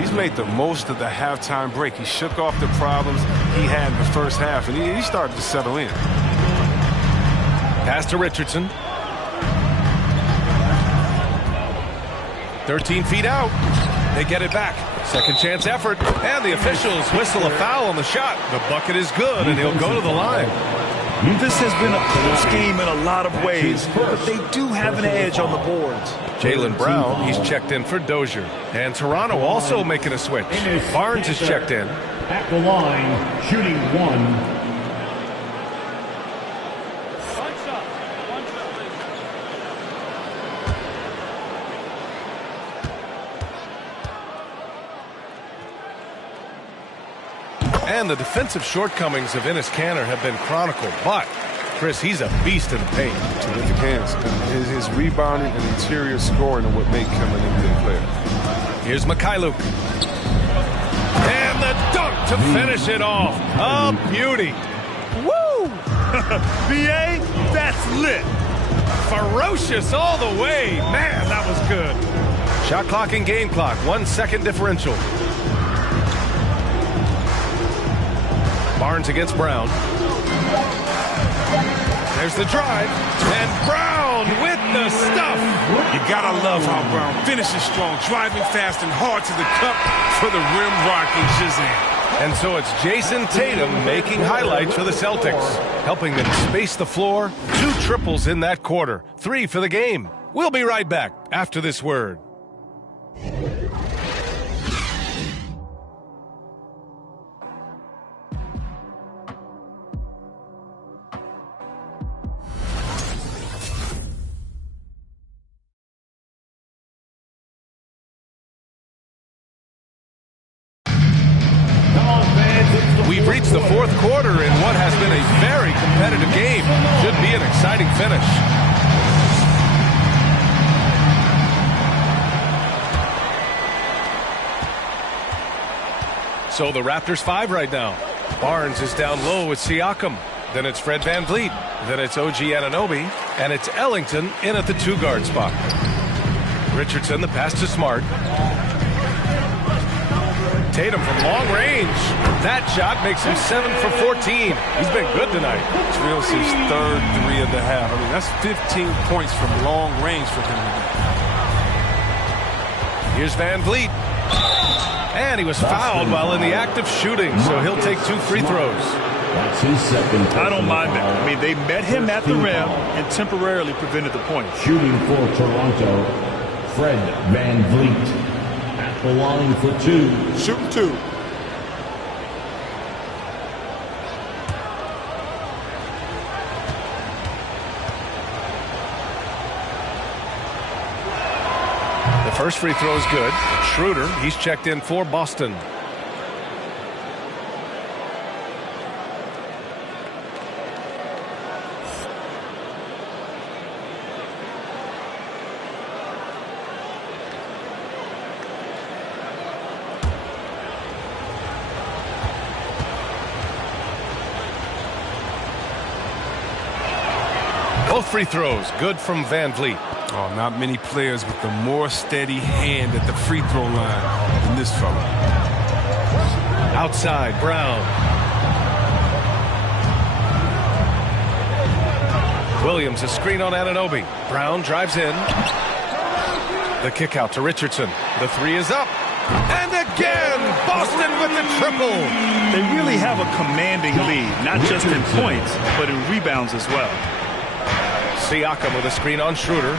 He's made the most of the halftime break. He shook off the problems he had in the first half, and he started to settle in. Pass to Richardson. 13 feet out. They get it back. Second chance effort. And the officials whistle a foul on the shot. The bucket is good, and he'll go to the line. This has been a close game in a lot of ways, but they do have an edge on the boards. Jaylen Brown, he's checked in for Dozier. And Toronto also making a switch. Barnes is checked in. At the line, shooting 1. And the defensive shortcomings of Enes Kanter have been chronicled. But, Chris, he's a beast in the paint. Terrific hands. His rebounding and interior scoring are what make him an NBA player. Here's Mikhailuk. And the dunk to finish it off. A beauty. Woo! BA, that's lit. Ferocious all the way. Man, that was good. Shot clock and game clock. 1 second differential. Barnes against Brown. There's the drive, and Brown with the stuff. You gotta love how Brown finishes strong, driving fast and hard to the cup for the rim rocking Shazam. And so it's Jason Tatum making highlights for the Celtics, helping them space the floor. 2 triples in that quarter, 3 for the game. We'll be right back after this word. We've reached the 4th quarter in what has been a very competitive game. Should be an exciting finish. So the Raptors 5 right now. Barnes is down low with Siakam. Then it's Fred VanVleet. Then it's OG Anunoby. And it's Ellington in at the 2-guard spot. Richardson, the pass to Smart. Tatum from long range. That shot makes him 7 for 14. He's been good tonight. Drills his 3rd 3 of the half. I mean, that's 15 points from long range for him today. Here's VanVleet. And he was fouled while in the act of shooting, so he'll take 2 free throws. That's his second. I don't mind that. I mean, they met him at the rim and temporarily prevented the point. Shooting for Toronto, Fred VanVleet. At the line for 2. Shooting 2. The first free throw is good. Schroeder, he's checked in for Boston. Both free throws good from VanVleet. Oh, not many players with a more steady hand at the free throw line than this fella. Outside, Brown. Williams, a screen on Anunoby. Brown drives in. The kick out to Richardson. The 3 is up. And again, Boston with the triple. They really have a commanding lead, not just in points, but in rebounds as well. Siakam with a screen on Schroeder.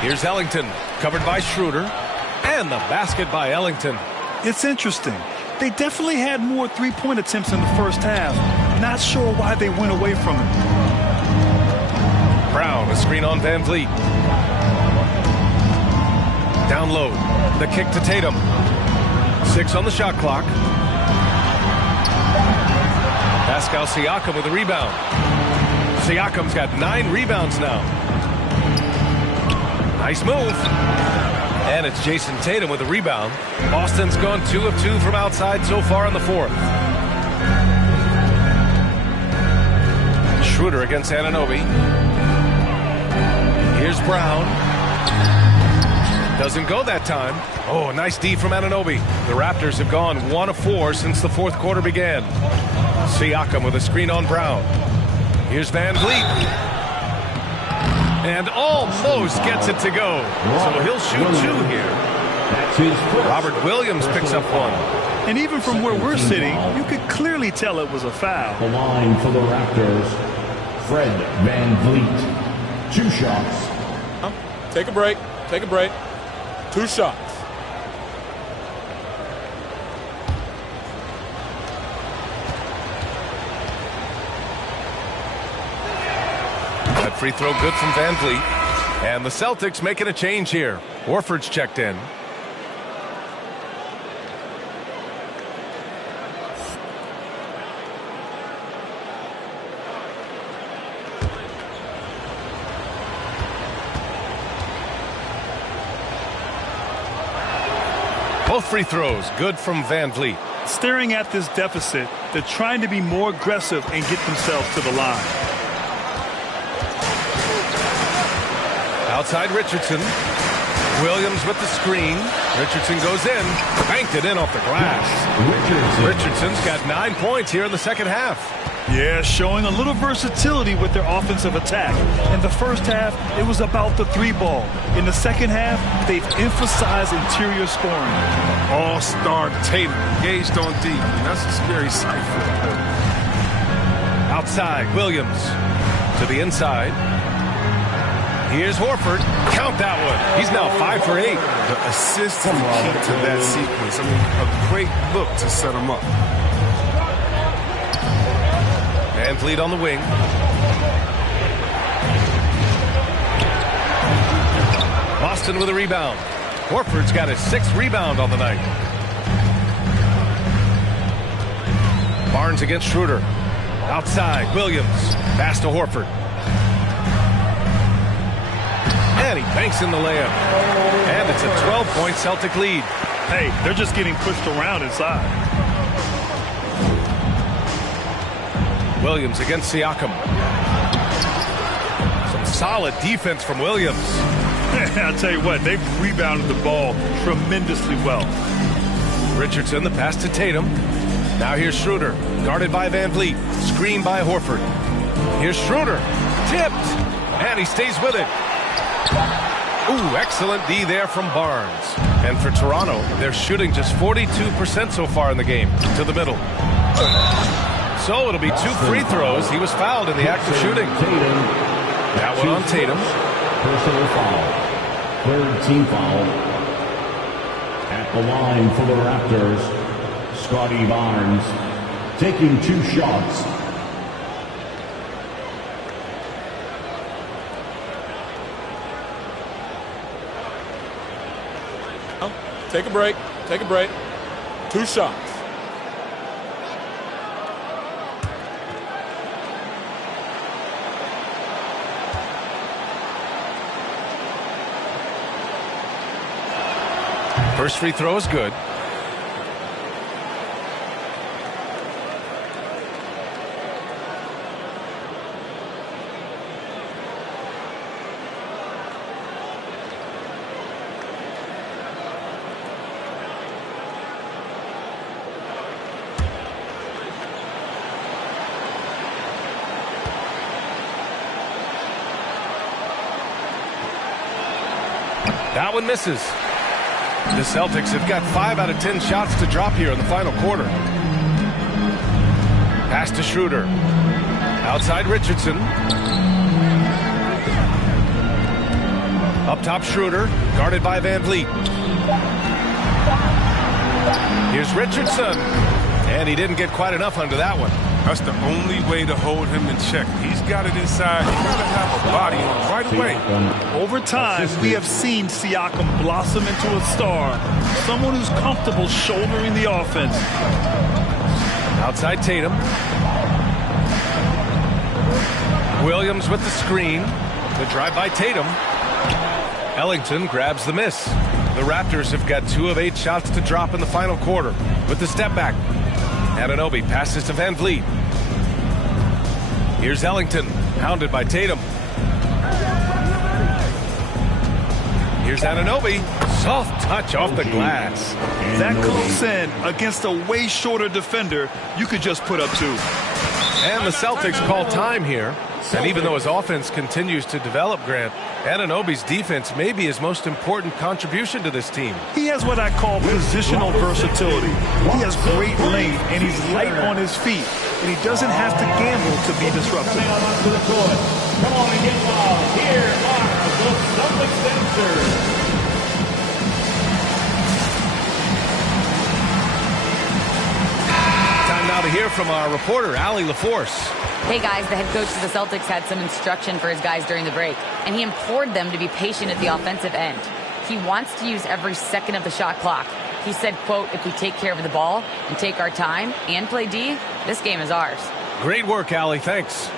Here's Ellington, covered by Schroeder. And the basket by Ellington. It's interesting. They definitely had more 3-point attempts in the first half. Not sure why they went away from it. Brown, a screen on VanVleet. Down low. The kick to Tatum. 6 on the shot clock. Pascal Siakam with a rebound. Siakam's got 9 rebounds now. Nice move. And it's Jason Tatum with a rebound. Boston's gone 2 of 2 from outside so far in the 4th. Schroeder against Anunoby. Here's Brown. Doesn't go that time. Oh, nice D from Anunoby. The Raptors have gone 1 of 4 since the 4th quarter began. Siakam with a screen on Brown. Here's VanVleet. And almost gets it to go. So he'll shoot 2 here. Robert Williams picks up 1. And even from where we're sitting, you could clearly tell it was a foul. The line for the Raptors, Fred VanVleet. 2 shots. Take a break. Take a break. 2 shots. That free throw good from VanVleet. And the Celtics making a change here. Horford's checked in. Both free throws good from VanVleet. Staring at this deficit, they're trying to be more aggressive and get themselves to the line. Outside Richardson. Williams with the screen. Richardson goes in. Banked it in off the glass. Richardson's got 9 points here in the second half. Yeah, showing a little versatility with their offensive attack. In the first half, it was about the 3-ball. In the second half, they've emphasized interior scoring. All-star Tatum engaged on deep. And that's a scary sight for him. Outside, Williams to the inside. Here's Horford. Count that one. He's now 5 for 8. The assist is the key to that sequence. I mean, a great look to set him up. Van Vliet on the wing. Boston with a rebound. Horford's got his 6th rebound on the night. Barnes against Schroeder. Outside, Williams. Pass to Horford. And he banks in the layup. And it's a 12-point Celtic lead. Hey, they're just getting pushed around inside. Williams against Siakam. Some solid defense from Williams. I'll tell you what, they've rebounded the ball tremendously well. Richardson, the pass to Tatum. Now here's Schroeder, guarded by Van Vliet. Screened by Horford. Here's Schroeder. Tipped. And he stays with it. Ooh, excellent D there from Barnes. And for Toronto, they're shooting just 42% so far in the game. To the middle. So it'll be 2 free throws. He was fouled in the act of shooting. That one on Tatum. Personal foul. 3rd team foul. At the line for the Raptors, Scotty Barnes taking 2 shots. Take a break. Take a break. 2 shots. First free throw is good. That one misses. The Celtics have got 5 out of 10 shots to drop here in the final quarter. Pass to Schroeder. Outside Richardson. Up top Schroeder, guarded by Van Vliet. Here's Richardson. And he didn't get quite enough under that one. That's the only way to hold him in check. He's got it inside. You got to have a body on him right away. Over time, we have seen Siakam blossom into a star. Someone who's comfortable shouldering the offense. Outside Tatum. Williams with the screen. The drive by Tatum. Ellington grabs the miss. The Raptors have got 2 of 8 shots to drop in the final quarter. With the step back. Anunoby passes to Van Vliet. Here's Ellington, hounded by Tatum. Here's Anunoby. Soft touch off the glass. That close in against a way shorter defender, you could just put up 2. And the Celtics call time here. And even though his offense continues to develop, Grant, Anunoby's defense may be his most important contribution to this team. He has what I call positional versatility. He has great length, and he's light on his feet. And he doesn't have to gamble to be disruptive. Come on and get loud. Here are the Celtics dancers. Time now to hear from our reporter, Allie LaForce. Hey guys, the head coach of the Celtics had some instruction for his guys during the break, and he implored them to be patient at the offensive end. He wants to use every second of the shot clock. He said, quote, if we take care of the ball and take our time and play D, this game is ours. Great work, Allie. Thanks.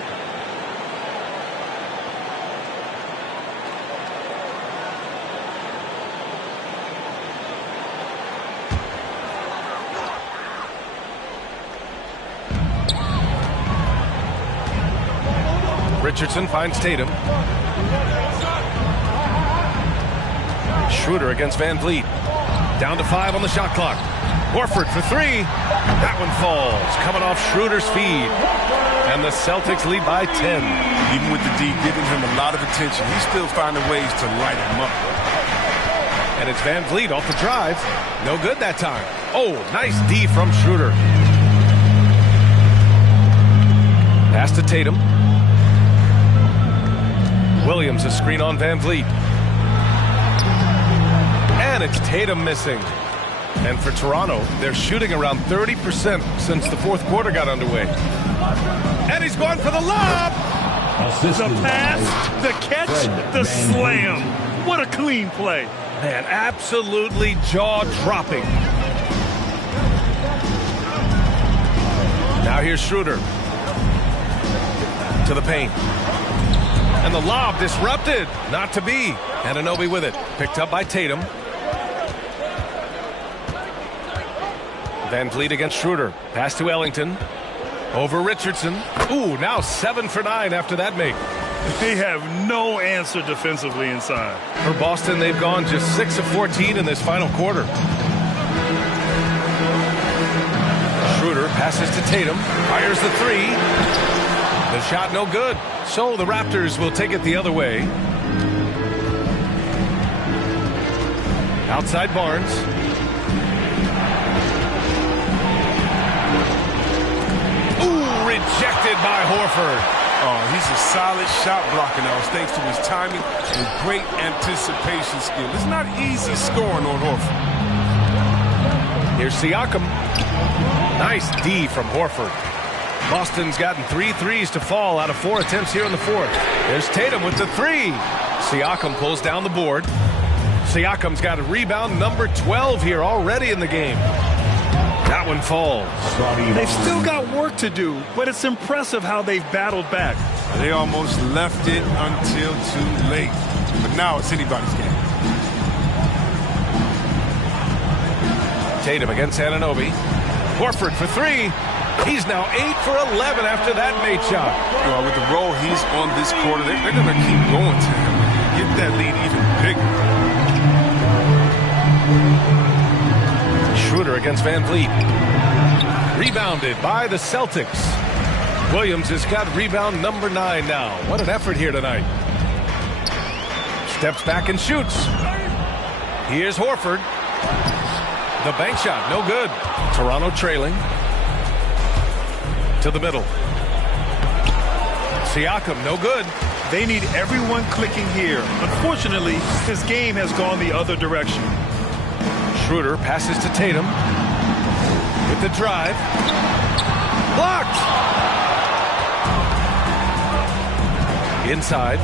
Richardson finds Tatum. Schroeder against Van Vliet. Down to 5 on the shot clock. Horford for 3. That one falls, coming off Schroeder's feed. And the Celtics lead by 10. Even with the D giving him a lot of attention, he's still finding ways to light him up. And it's Van Vliet off the drive. No good that time. Oh, nice D from Schroeder. Pass to Tatum. Williams a screen on Van Vliet. And it's Tatum missing. And for Toronto, they're shooting around 30% since the fourth quarter got underway. And he's going for the lob. The pass, the catch, the slam. What a clean play. Man, absolutely jaw-dropping. Now here's Schroeder. To the paint. And the lob disrupted. Not to be. Anunoby with it. Picked up by Tatum. Van Vliet against Schroeder. Pass to Ellington. Over Richardson. Ooh, now 7 for 9 after that make. They have no answer defensively inside. For Boston, they've gone just 6 of 14 in this final quarter. Schroeder passes to Tatum. Fires the 3. The shot no good. So the Raptors will take it the other way. Outside Barnes. Ooh, rejected by Horford. Oh, he's a solid shot blocker now, thanks to his timing and great anticipation skill. It's not easy scoring on Horford. Here's Siakam. Nice D from Horford. Boston's gotten 3 threes to fall out of 4 attempts here in the fourth. There's Tatum with the 3. Siakam pulls down the board. Siakam's got a rebound number 12 here already in the game. That one falls. They've still got work to do, but it's impressive how they've battled back. They almost left it until too late. But now it's anybody's game. Tatum against Anunoby. Horford for 3. He's now 8 for 11 after that made shot. Well, with the role he's on this quarter, they're going to keep going to him. Get that lead even bigger. Schroeder against Van Vliet. Rebounded by the Celtics. Williams has got rebound number 9 now. What an effort here tonight. Steps back and shoots. Here's Horford. The bank shot, no good. Toronto trailing. To the middle. Siakam, no good. They need everyone clicking here. Unfortunately, his game has gone the other direction. Schroeder passes to Tatum. With the drive. Blocked! Inside.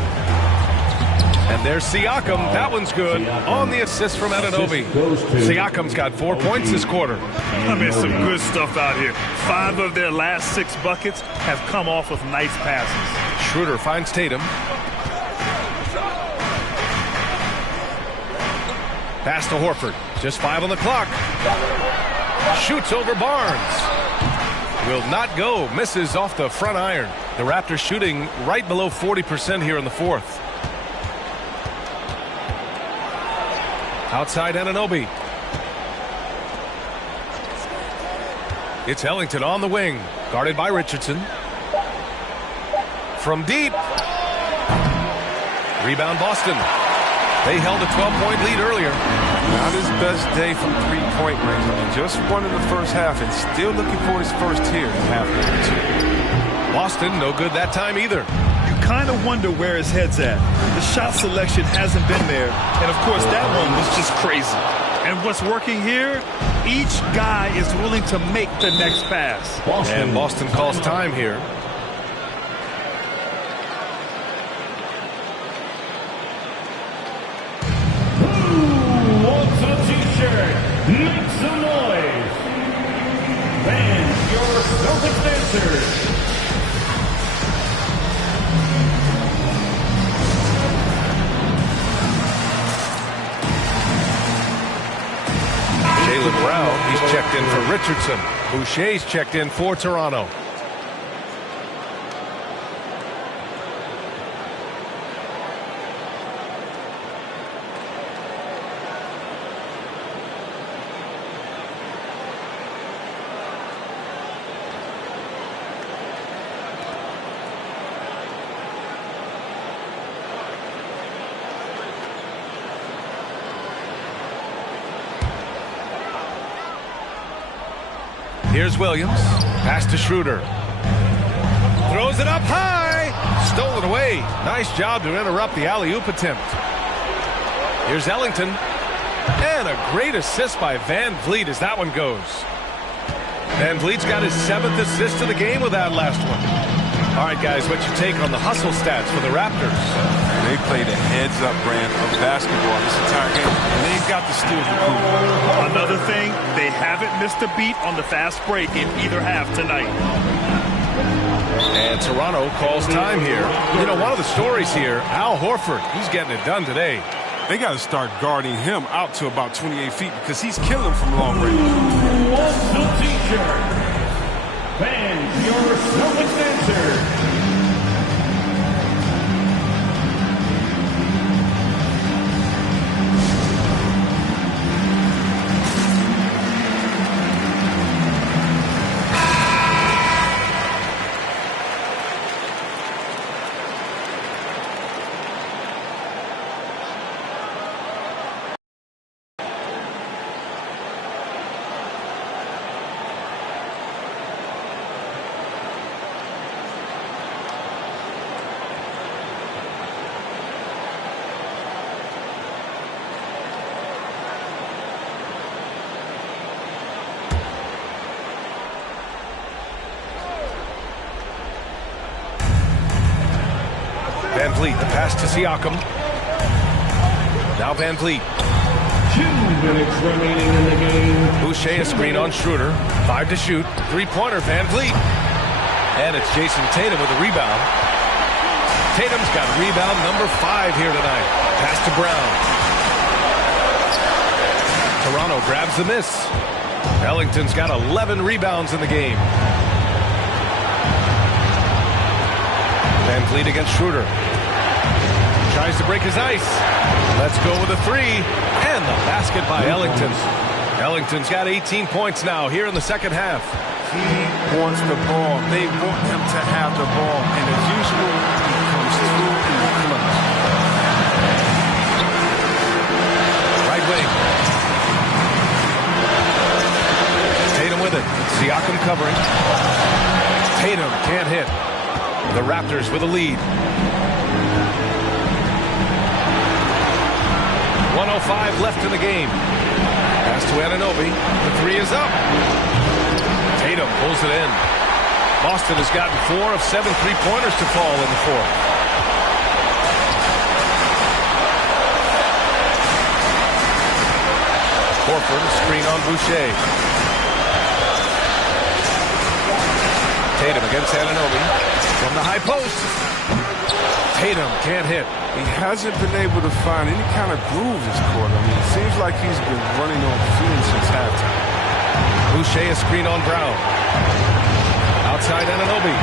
And there's Siakam. That one's good. On the assist from Anunoby. Siakam's got 4 points this quarter. I mean, some good stuff out here. 5 of their last 6 buckets have come off of nice passes. Schroeder finds Tatum. Pass to Horford. Just 5 on the clock. Shoots over Barnes. Will not go. Misses off the front iron. The Raptors shooting right below 40% here in the fourth. Outside Anunoby. It's Ellington on the wing. Guarded by Richardson. From deep. Rebound Boston. They held a 12-point lead earlier. Not his best day from three-point range. I mean, just won in the first half and still looking for his first here in half number 2. Boston, no good that time either. You kind of wonder where his head's at. The shot selection hasn't been there. And, of course, that one was just crazy. And what's working here, each guy is willing to make the next pass. And Boston calls time here. Who wants a t-shirt? Make some noise. Fans, your Celtics dancers. Jaylen Brown, he's checked in for Richardson. Boucher's checked in for Toronto. Here's Williams. Pass to Schroeder. Throws it up high. Stolen away. Nice job to interrupt the alley-oop attempt. Here's Ellington. And a great assist by Van Vliet as that one goes. Van Vliet's got his 7th assist of the game with that last one. All right, guys, what's your take on the hustle stats for the Raptors? They played a heads-up brand of basketball this entire game, and they've got the steals to prove it. Another thing, they haven't missed a beat on the fast break in either half tonight. And Toronto calls time here. You know, one of the stories here, Al Horford, he's getting it done today. They got to start guarding him out to about 28 feet because he's killing them from long range. What's the teacher? Fans, your Celtics answer. Van Vliet, the pass to Siakam. Now Van Vliet. 2 minutes remaining in the game. Boucher a screen on Schroeder. 5 to shoot. 3-pointer, Van Vliet. And it's Jason Tatum with a rebound. Tatum's got rebound number 5 here tonight. Pass to Brown. Toronto grabs the miss. Ellington's got 11 rebounds in the game. Van Vliet against Schroeder. Tries to break his ice. Let's go with a 3. And the basket by Ellington. Ellington's got 18 points now here in the second half. He wants the ball. They want him to have the ball. And as usual, he comes through in the clutch. Right wing. Tatum with it. Siakam covering. Tatum can't hit. The Raptors with a lead. 1:05 left in the game. Pass to Anunoby. The 3 is up. Tatum pulls it in. Boston has gotten 4 of 7 3-pointers to fall in the fourth. Horford, screen on Boucher. Tatum against Anunoby. From the high post. Tatum can't hit. He hasn't been able to find any kind of groove this quarter. I mean, it seems like he's been running on fumes since halftime. Boucher a screen on Brown. Outside Anunoby.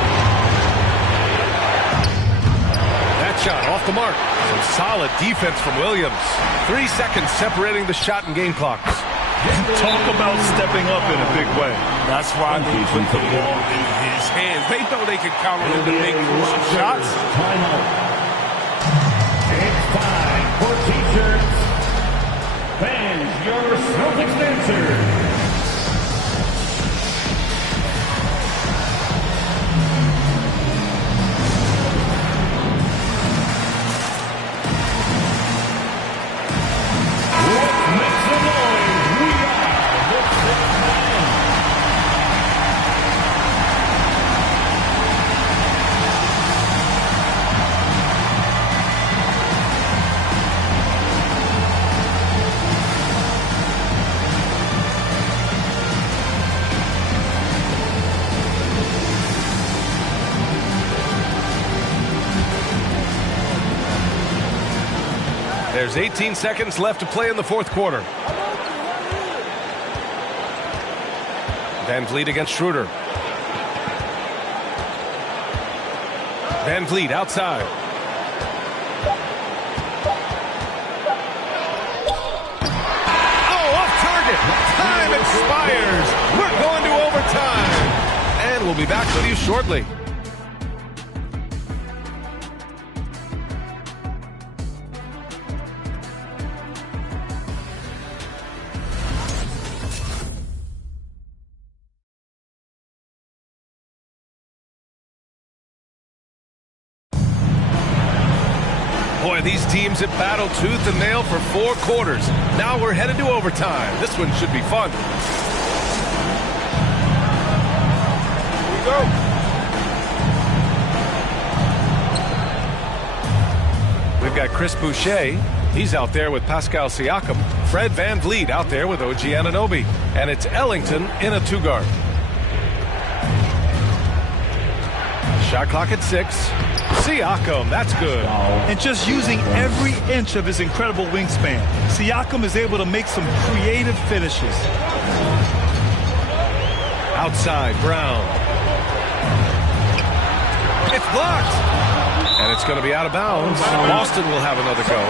That shot off the mark. Some solid defense from Williams. 3 seconds separating the shot and game clocks. Talk about stepping up in a big way. That's why they put the ball in his hands. They know they can count on him to make crucial shots. Timeout. It's time for T-shirts. Fans, your Celtics answer. There's 18 seconds left to play in the fourth quarter. Van Vliet against Schroeder. Van Vliet outside. Oh, off target. Time expires. We're going to overtime. And we'll be back with you shortly. boy, these teams have battled tooth and nail for 4 quarters. Now we're headed to overtime. This one should be fun. Here we go. We've got Chris Boucher. He's out there with Pascal Siakam. Fred VanVleet out there with OG Anunoby. And it's Ellington in a 2-guard. Shot clock at 6. Siakam, that's good. And just using every inch of his incredible wingspan, Siakam is able to make some creative finishes. Outside, Brown. It's blocked. And it's going to be out of bounds. Boston will have another go.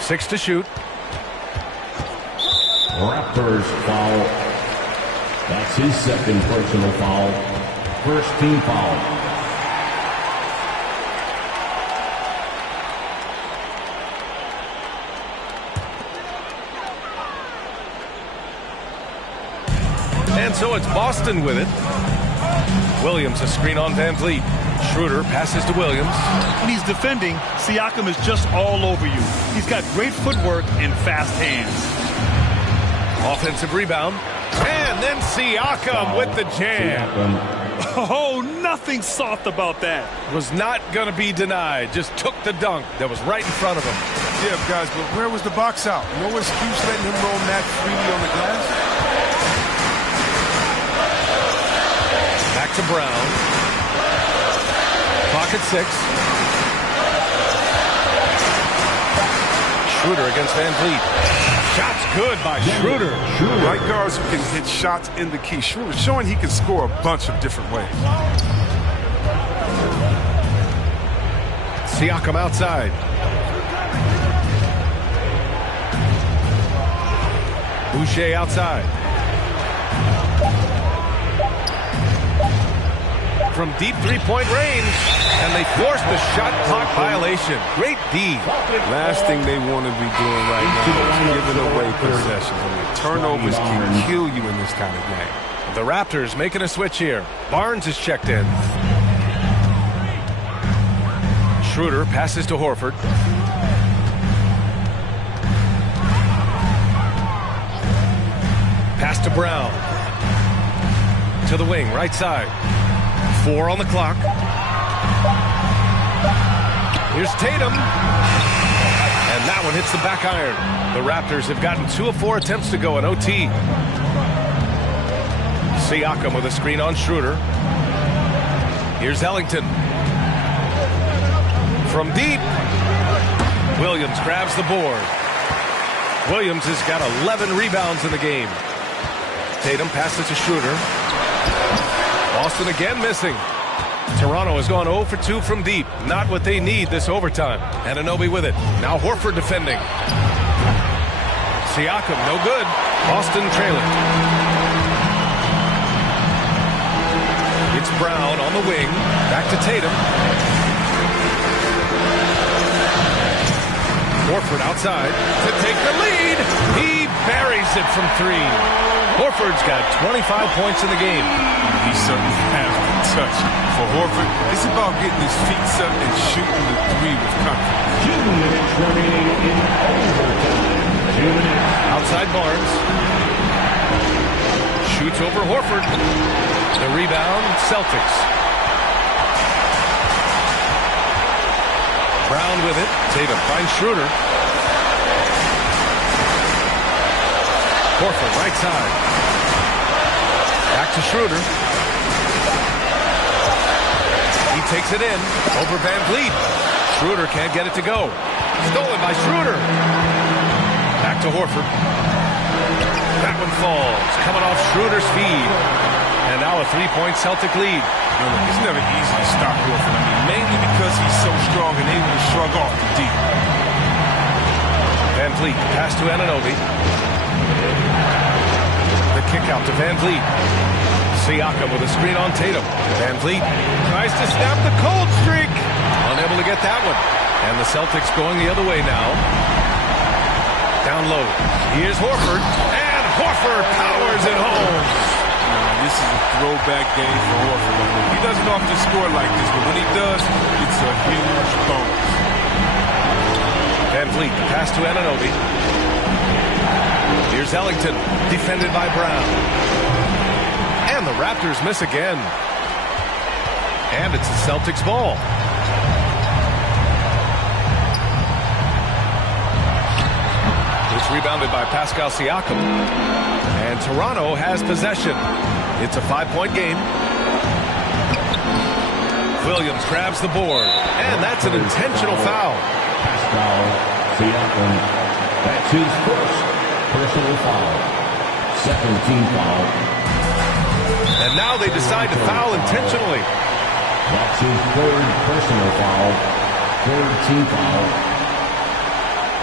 6 to shoot. Raptors foul. That's his second personal foul. First team foul. And so it's Boston with it. Williams a screen on VanVleet. Schroeder passes to Williams. When he's defending, Siakam is just all over you. He's got great footwork and fast hands. Offensive rebound. And then Siakam with the jam. Oh, nothing soft about that. Was not going to be denied. Just took the dunk that was right in front of him. Yeah, guys, but where was the box out? No excuse letting him roam that freely on the glass. Back to Brown. Clock at 6. Schroeder against VanVleet. Shots good by Schroeder. Right guards who can hit shots in the key. Schroeder showing he can score a bunch of different ways. Siakam outside. Boucher outside. From deep three-point range, and they forced the shot clock violation. Great D. Last thing they want to be doing right now is giving away possessions. I mean, turnovers can kill you in this kind of game. The Raptors making a switch here. Barnes is checked in. Schroeder passes to Horford. Pass to Brown. To the wing, right side. 4 on the clock. Here's Tatum. And that one hits the back iron. The Raptors have gotten 2 of 4 attempts to go in OT. Siakam with a screen on Schroeder. Here's Ellington. From deep. Williams grabs the board. Williams has got 11 rebounds in the game. Tatum passes to Schroeder. Boston again missing. Toronto has gone 0 for 2 from deep. Not what they need this overtime. Anunoby with it. Now Horford defending. Siakam, no good. Boston trailing. It's Brown on the wing. Back to Tatum. Horford outside to take the lead. He buries it from 3. Horford's got 25 points in the game. He certainly has the touch. For Horford, it's about getting his feet set and shooting the 3 with confidence. 2 minutes remaining in overtime. 2 minutes. Outside Barnes. Shoots over Horford. The rebound, Celtics. Brown with it. Tatum finds Schroeder. Horford, right side. Back to Schroeder. He takes it in over VanVleet. Schroeder can't get it to go. Stolen by Schroeder. Back to Horford. That one falls. Coming off Schroeder's feed. And now a 3-point Celtic lead. It's never easy to stop Horford. I mean, mainly because he's so strong and able to shrug off the deep. VanVleet, pass to Anunoby. The kick out to VanVleet. Siakam with a screen on Tatum. VanVleet tries to snap the cold streak. Unable to get that one. And the Celtics going the other way now. Down low. Here's Horford. And Horford powers it home. This is a throwback game for Horford. He doesn't often score like this, but when he does, it's a huge bonus. Van Vliet, pass to Anunoby. Here's Ellington, defended by Brown. And the Raptors miss again. And it's the Celtics ball. It's rebounded by Pascal Siakam. And Toronto has possession. It's a 5-point game. Williams grabs the board. And that's an intentional foul. Pascal Siakam. That's his first personal foul. Second team foul. And now they decide to foul intentionally. That's his third personal foul. Third team foul.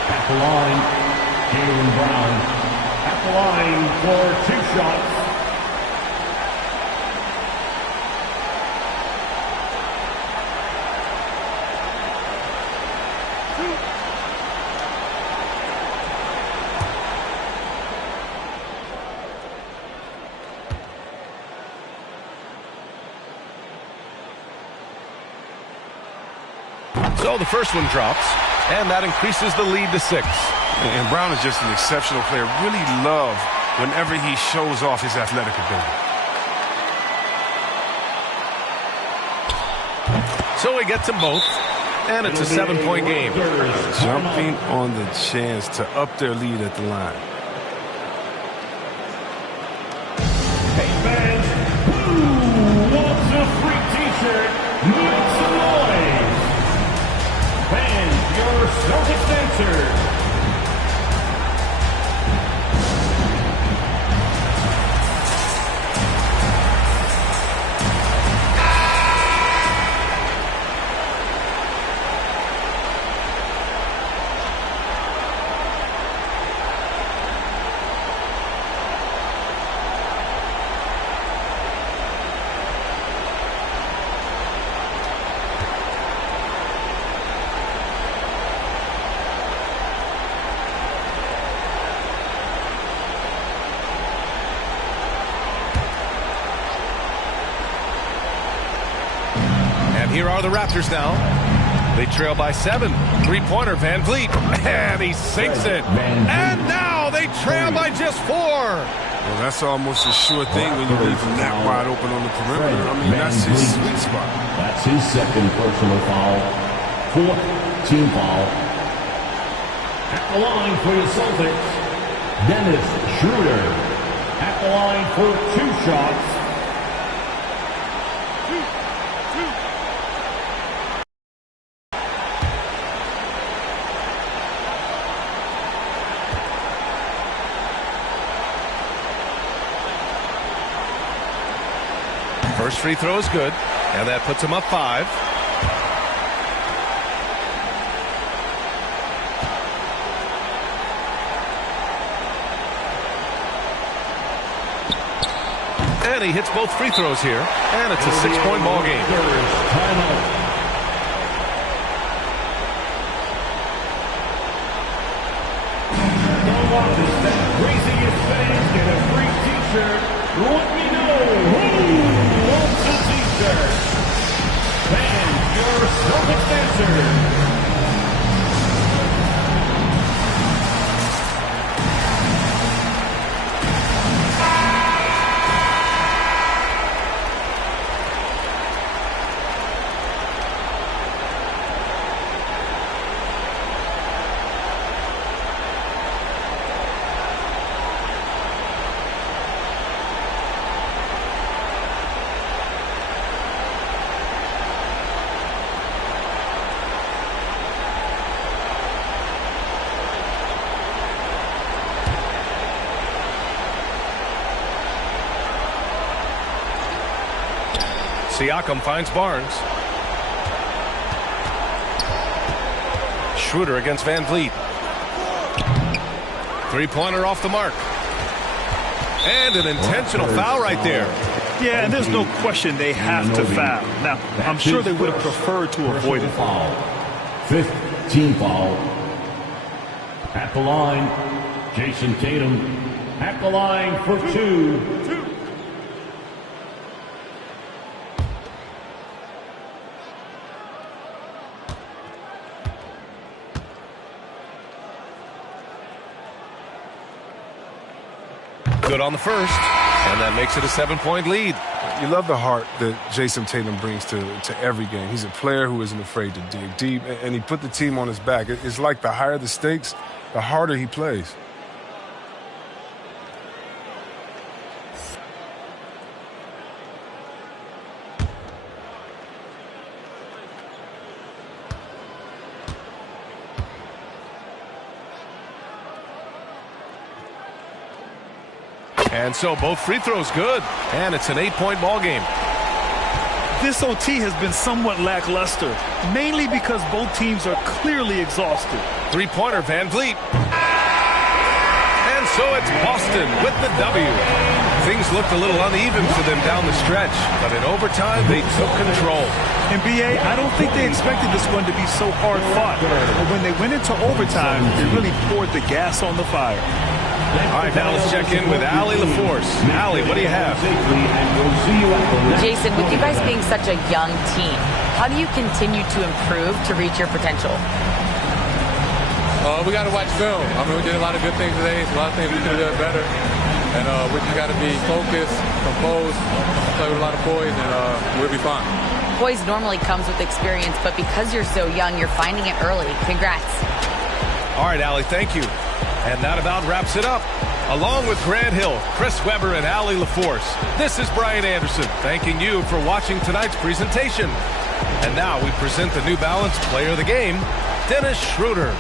At the line, Jaylen Brown. At the line for 2 shots. So the first one drops, and that increases the lead to 6. And Brown is just an exceptional player. Really love whenever he shows off his athletic ability. So he gets them both, and it's a 7-point game. Jumping on the chance to up their lead at the line. Hey fans, who wants a free t-shirt? Make some noise. Fans, your Celtics dancers. Here are the Raptors now. They trail by 7. 3-pointer, Van Vliet. And he sinks it. And now they trail by just 4. Well, that's almost a sure thing when you leave him that wide open on the perimeter. I mean, that's his sweet spot. That's his second personal foul. 4th team foul. At the line for the Celtics, Dennis Schroeder. At the line for 2 shots. First free throw is good, and that puts him up 5. And he hits both free throws here, and it's a 6-point ball game. Don't want to stand craziest fans get a free t-shirt. Let me know who wants a t-shirt. Fans, your Celtics dancer. Siakam finds Barnes. Schroeder against Van Vliet. 3-pointer off the mark. And an intentional foul right there. Yeah, and there's no question they have to foul. Now, I'm sure they would have preferred to avoid it. 5th team foul. At the line, Jason Tatum. at the line for two. Good on the first, and that makes it a 7-point lead. You love the heart that Jason Tatum brings to every game. He's a player who isn't afraid to dig deep, and he put the team on his back. It's like the higher the stakes, the harder he plays. And so both free throws good, and it's an 8-point ball game. This OT has been somewhat lackluster, mainly because both teams are clearly exhausted. Three-pointer, Van Vliet. And so it's Boston with the W. Things looked a little uneven for them down the stretch, but in overtime, they took control. In BA, I don't think they expected this one to be so hard-fought, but when they went into overtime, they really poured the gas on the fire. All right, now let's check in with Allie LaForce. Allie, what do you have? Jason, with you guys being such a young team, how do you continue to improve to reach your potential? We got to watch film. I mean, we did a lot of good things today. A lot of things we could have done better. And we just got to be focused, composed, play with a lot of poise, and we'll be fine. Poise normally comes with experience, but because you're so young, you're finding it early. Congrats. All right, Allie, thank you. And that about wraps it up. Along with Grant Hill, Chris Webber, and Allie LaForce, this is Brian Anderson thanking you for watching tonight's presentation. And now we present the New Balance Player of the Game, Dennis Schroeder.